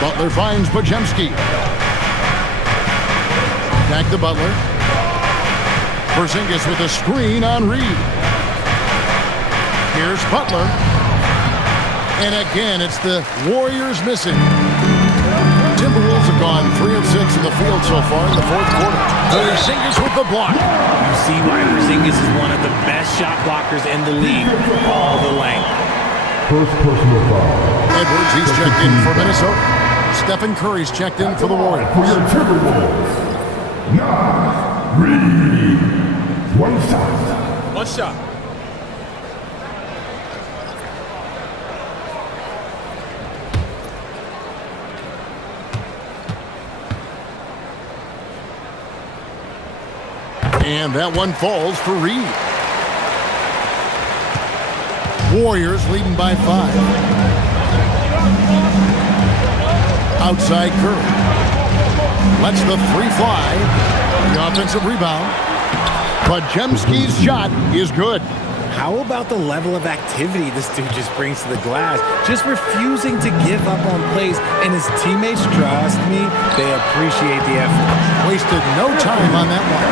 Butler finds Pajemski. Back to Butler. Porzingis with a screen on Reed. Here's Butler. And again, it's the Warriors missing. Timberwolves have gone 3 of 6 in the field so far in the fourth quarter. Porzingis with the block. You see why Porzingis is one of the best shot blockers in the league. All the length. First personal foul. Edwards, he's checked in for Minnesota. Stephen Curry's checked in for the Warriors. For your Timberwolves, Nas Reed. 1 shot. 1 shot. And that one falls for Reed. Warriors leading by 5. Outside Curry. Lets the 3 fly. The offensive rebound. Pajemski's shot is good. How about the level of activity this dude just brings to the glass? Just refusing to give up on plays, and his teammates, trust me, they appreciate the effort. Wasted no time on that one.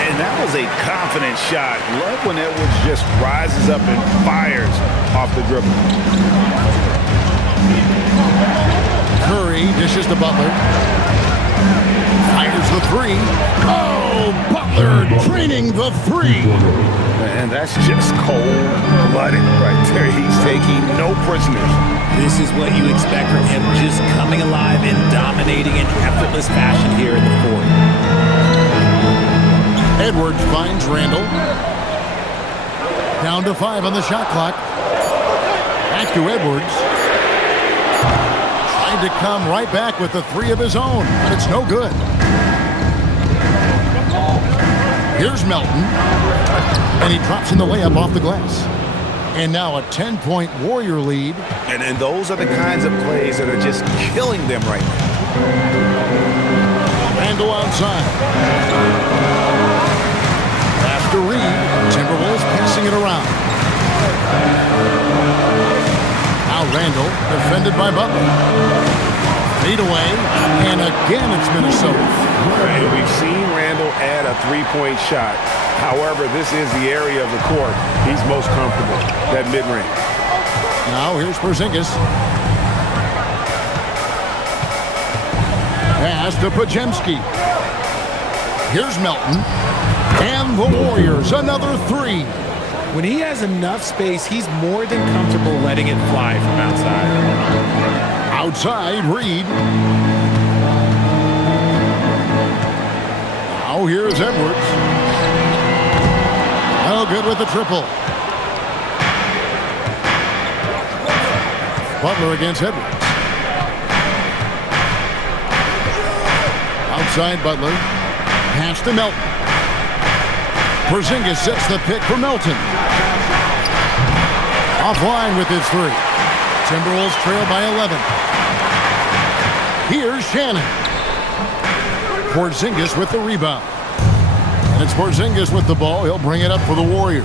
And that was a confident shot. Love when Edwards just rises up and fires off the dribble. Curry dishes to Butler. Fires the three. Oh, Butler draining the three. And that's just cold-blooded right there. He's taking no prisoners. This is what you expect from him, just coming alive and dominating in effortless fashion here in the fourth. Edwards finds Randall. Down to 5 on the shot clock. Back to Edwards. Trying to come right back with the 3 of his own, but it's no good. Here's Melton. And he drops in the layup off the glass. And now a 10-point Warrior lead. And those are the kinds of plays that are just killing them right now. Randall outside. After Reed, Timberwolves passing it around. Now Randall, defended by Butler. Fade away, and again it's Minnesota. And we've seen Randall add a three-point shot. However, this is the area of the court he's most comfortable, that mid-range. Now here's Porzingis. Pass to Podziemski. Here's Melton. And the Warriors, another 3. When he has enough space, he's more than comfortable letting it fly from outside. Outside, Reed. Now here's Edwards. No good with the triple. Butler against Edwards. Outside Butler. Pass to Melton. Porzingis sets the pick for Melton. Offline with his 3. Timberwolves trail by 11. Here's Shannon. Porzingis with the rebound. And it's Porzingis with the ball. He'll bring it up for the Warriors.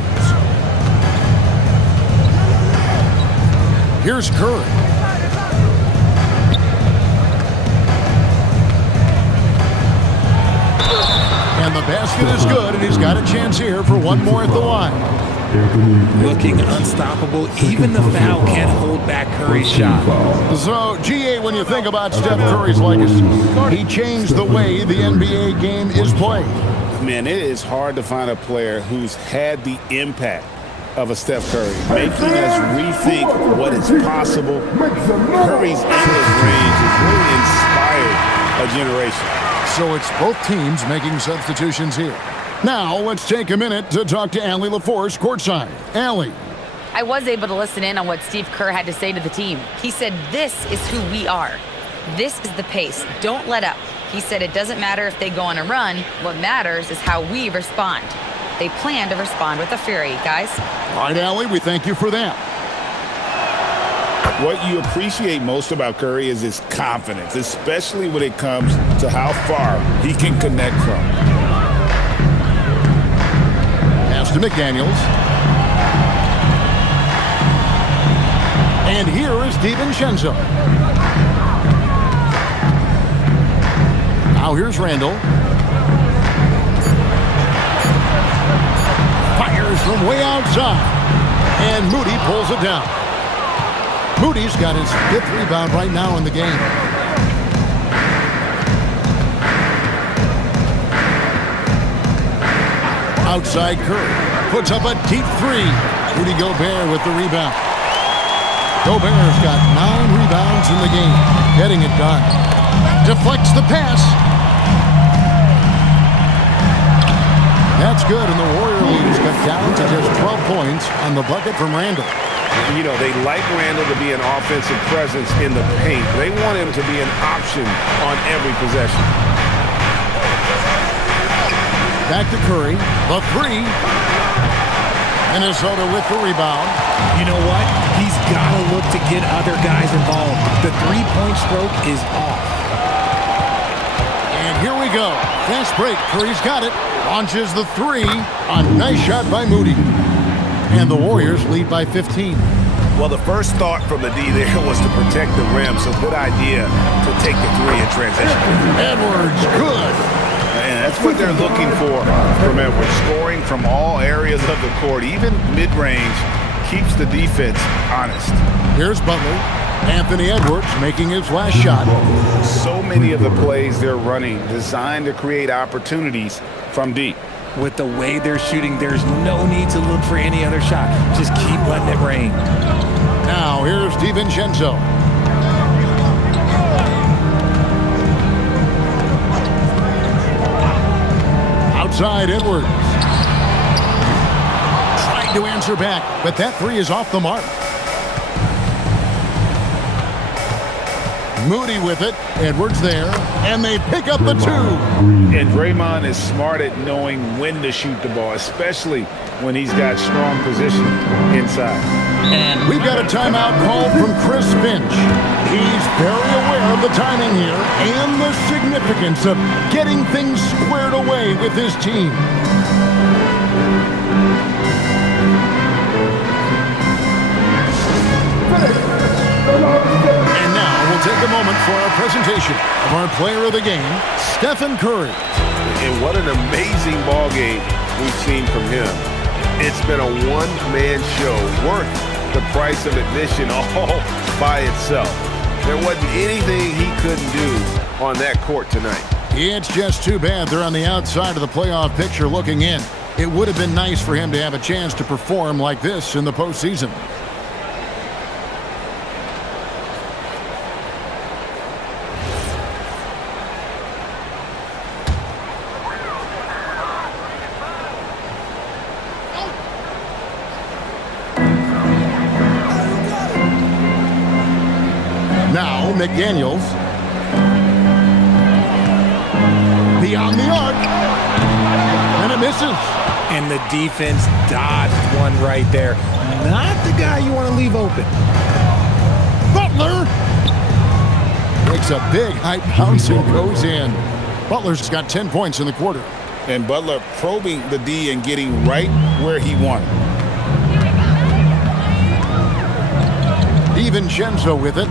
Here's Curry. And the basket is good, and he's got a chance here for one more at the line. Looking unstoppable. Even the foul can't hold back Curry's shot. So, GA, when you think about Steph Curry's legacy, he changed the way the NBA game is played. Man, it is hard to find a player who's had the impact of a Steph Curry, making us rethink what is possible. Curry's endless range has really inspired a generation. So it's both teams making substitutions here. Now, let's take a minute to talk to Allie LaForce courtside. Allie. I was able to listen in on what Steve Kerr had to say to the team. He said, this is who we are. This is the pace. Don't let up. He said it doesn't matter if they go on a run. What matters is how we respond. They plan to respond with a fury, guys. All right, Allie, we thank you for that. What you appreciate most about Curry is his confidence, especially when it comes to how far he can connect from. Pass to McDaniels. And here is DiVincenzo. Now here's Randall. Fires from way outside. And Moody pulls it down. Moody's got his 5th rebound right now in the game. Outside Curry puts up a deep 3. Rudy Gobert with the rebound. Gobert's got 9 rebounds in the game, getting it done. Deflects the pass. That's good, and the Warrior lead is cut down to just 12 points on the bucket from Randall. You know, they like Randall to be an offensive presence in the paint. They want him to be an option on every possession. Back to Curry, the 3. Minnesota with the rebound. You know what? He's got to look to get other guys involved. The three-point stroke is off. And here we go. Fast break. Curry's got it. Launches the 3. A nice shot by Moody. And the Warriors lead by 15. Well, the first thought from the D there was to protect the rim, so good idea to take the 3 in transition. Edwards, good. And that's what they're looking for from Edwards, scoring from all areas of the court, even mid-range, keeps the defense honest. Here's Butler. Anthony Edwards making his last shot. So many of the plays they're running designed to create opportunities from deep. With the way they're shooting, there's no need to look for any other shot. Just keep letting it rain. Now here's DiVincenzo. Outside Edwards. Trying to answer back, but that three is off the mark. Moody with it. Edwards there. And they pick up the two. And Draymond is smart at knowing when to shoot the ball, especially when he's got strong position inside. And we've got a timeout call from Chris Finch. He's very aware of the timing here and the significance of getting things squared away with his team. And now we'll take a moment for our presentation of our player of the game, Stephen Curry. And what an amazing ball game we've seen from him. It's been a one-man show worth the price of admission all by itself. There wasn't anything he couldn't do on that court tonight. It's just too bad they're on the outside of the playoff picture looking in. It would have been nice for him to have a chance to perform like this in the postseason. Now McDaniels. Beyond the arc. And it misses. And the defense dodged one right there. Not the guy you want to leave open. Butler makes a big high bounce and goes in. Butler's got 10 points in the quarter. And Butler probing the D and getting right where he wanted. DiVincenzo with it.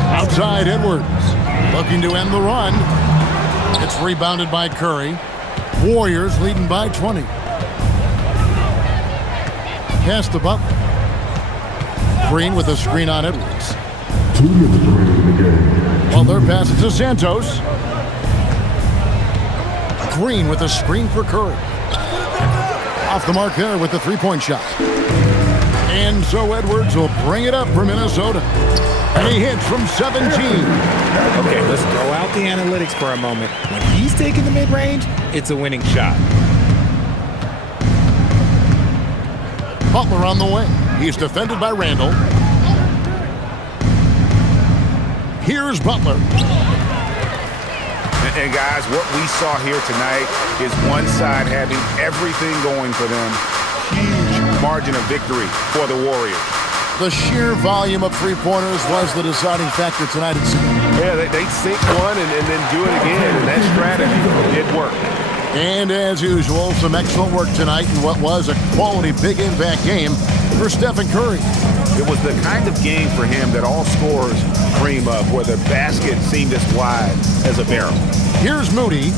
Outside Edwards. Looking to end the run. It's rebounded by Curry. Warriors leading by 20. Pass to Butler. Green with a screen on Edwards. 2 minutes remaining in the game. Butler passes to Santos. Green with a screen for Curry. Off the mark there with the three-point shot. And so Edwards will bring it up for Minnesota. And he hits from 17. Okay, let's throw out the analytics for a moment. When he's taking the mid-range, it's a winning shot. Butler on the wing. He's defended by Randall. Here's Butler. And guys, what we saw here tonight is one side having everything going for them. Huge margin of victory for the Warriors. The sheer volume of three-pointers was the deciding factor tonight, it seemed. Yeah, they sink one and then do it again, and that strategy did work. And as usual, some excellent work tonight in what was a quality big impact game for Stephen Curry. It was the kind of game for him that all scorers dream of, where the basket seemed as wide as a barrel. Here's Moody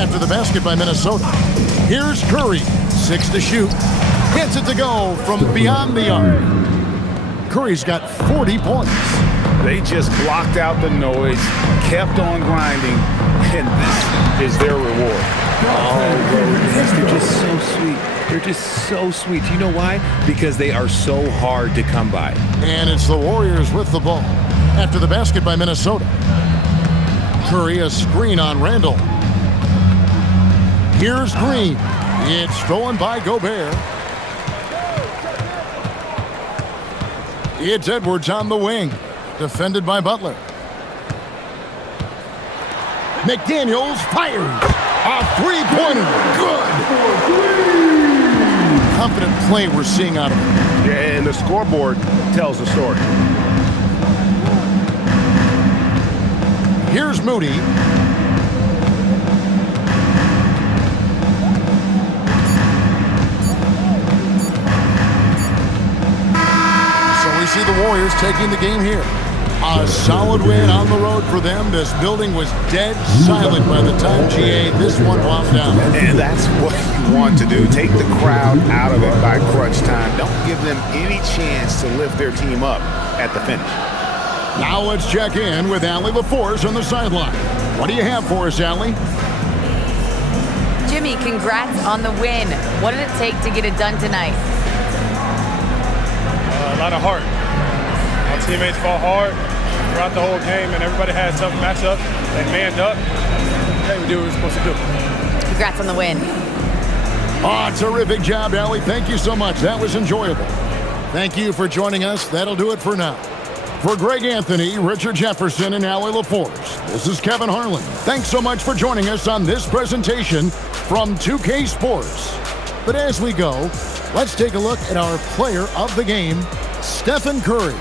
after the basket by Minnesota. Here's Curry, 6 to shoot. Gets it to go from beyond the arc. Curry's got 40 points. They just blocked out the noise, kept on grinding, and this is their reward. Oh, yes, they're just so sweet. They're just so sweet. You know why? Because they are so hard to come by. And it's the Warriors with the ball after the basket by Minnesota. Curry a screen on Randall. Here's Green. It's stolen by Gobert. It's Edwards on the wing, defended by Butler. McDaniels fires. A three-pointer. Good. Confident play we're seeing out of him. Yeah, and the scoreboard tells the story. Here's Moody. So we see the Warriors taking the game here. A solid win on the road for them. This building was dead silent by the time GA this one wound down. And that's what you want to do. Take the crowd out of it by crunch time. Don't give them any chance to lift their team up at the finish. Now let's check in with Allie LaForce on the sideline. What do you have for us, Allie? Jimmy, congrats on the win. What did it take to get it done tonight? A lot of heart. Our teammates fought hard throughout the whole game, and everybody had tough matchups. They manned up. Hey, we did what we were supposed to do. Congrats on the win. Oh, terrific job, Allie. Thank you so much. That was enjoyable. Thank you for joining us. That'll do it for now. For Greg Anthony, Richard Jefferson, and Allie LaForce, this is Kevin Harlan. Thanks so much for joining us on this presentation from 2K Sports. But as we go, let's take a look at our player of the game, Stephen Curry.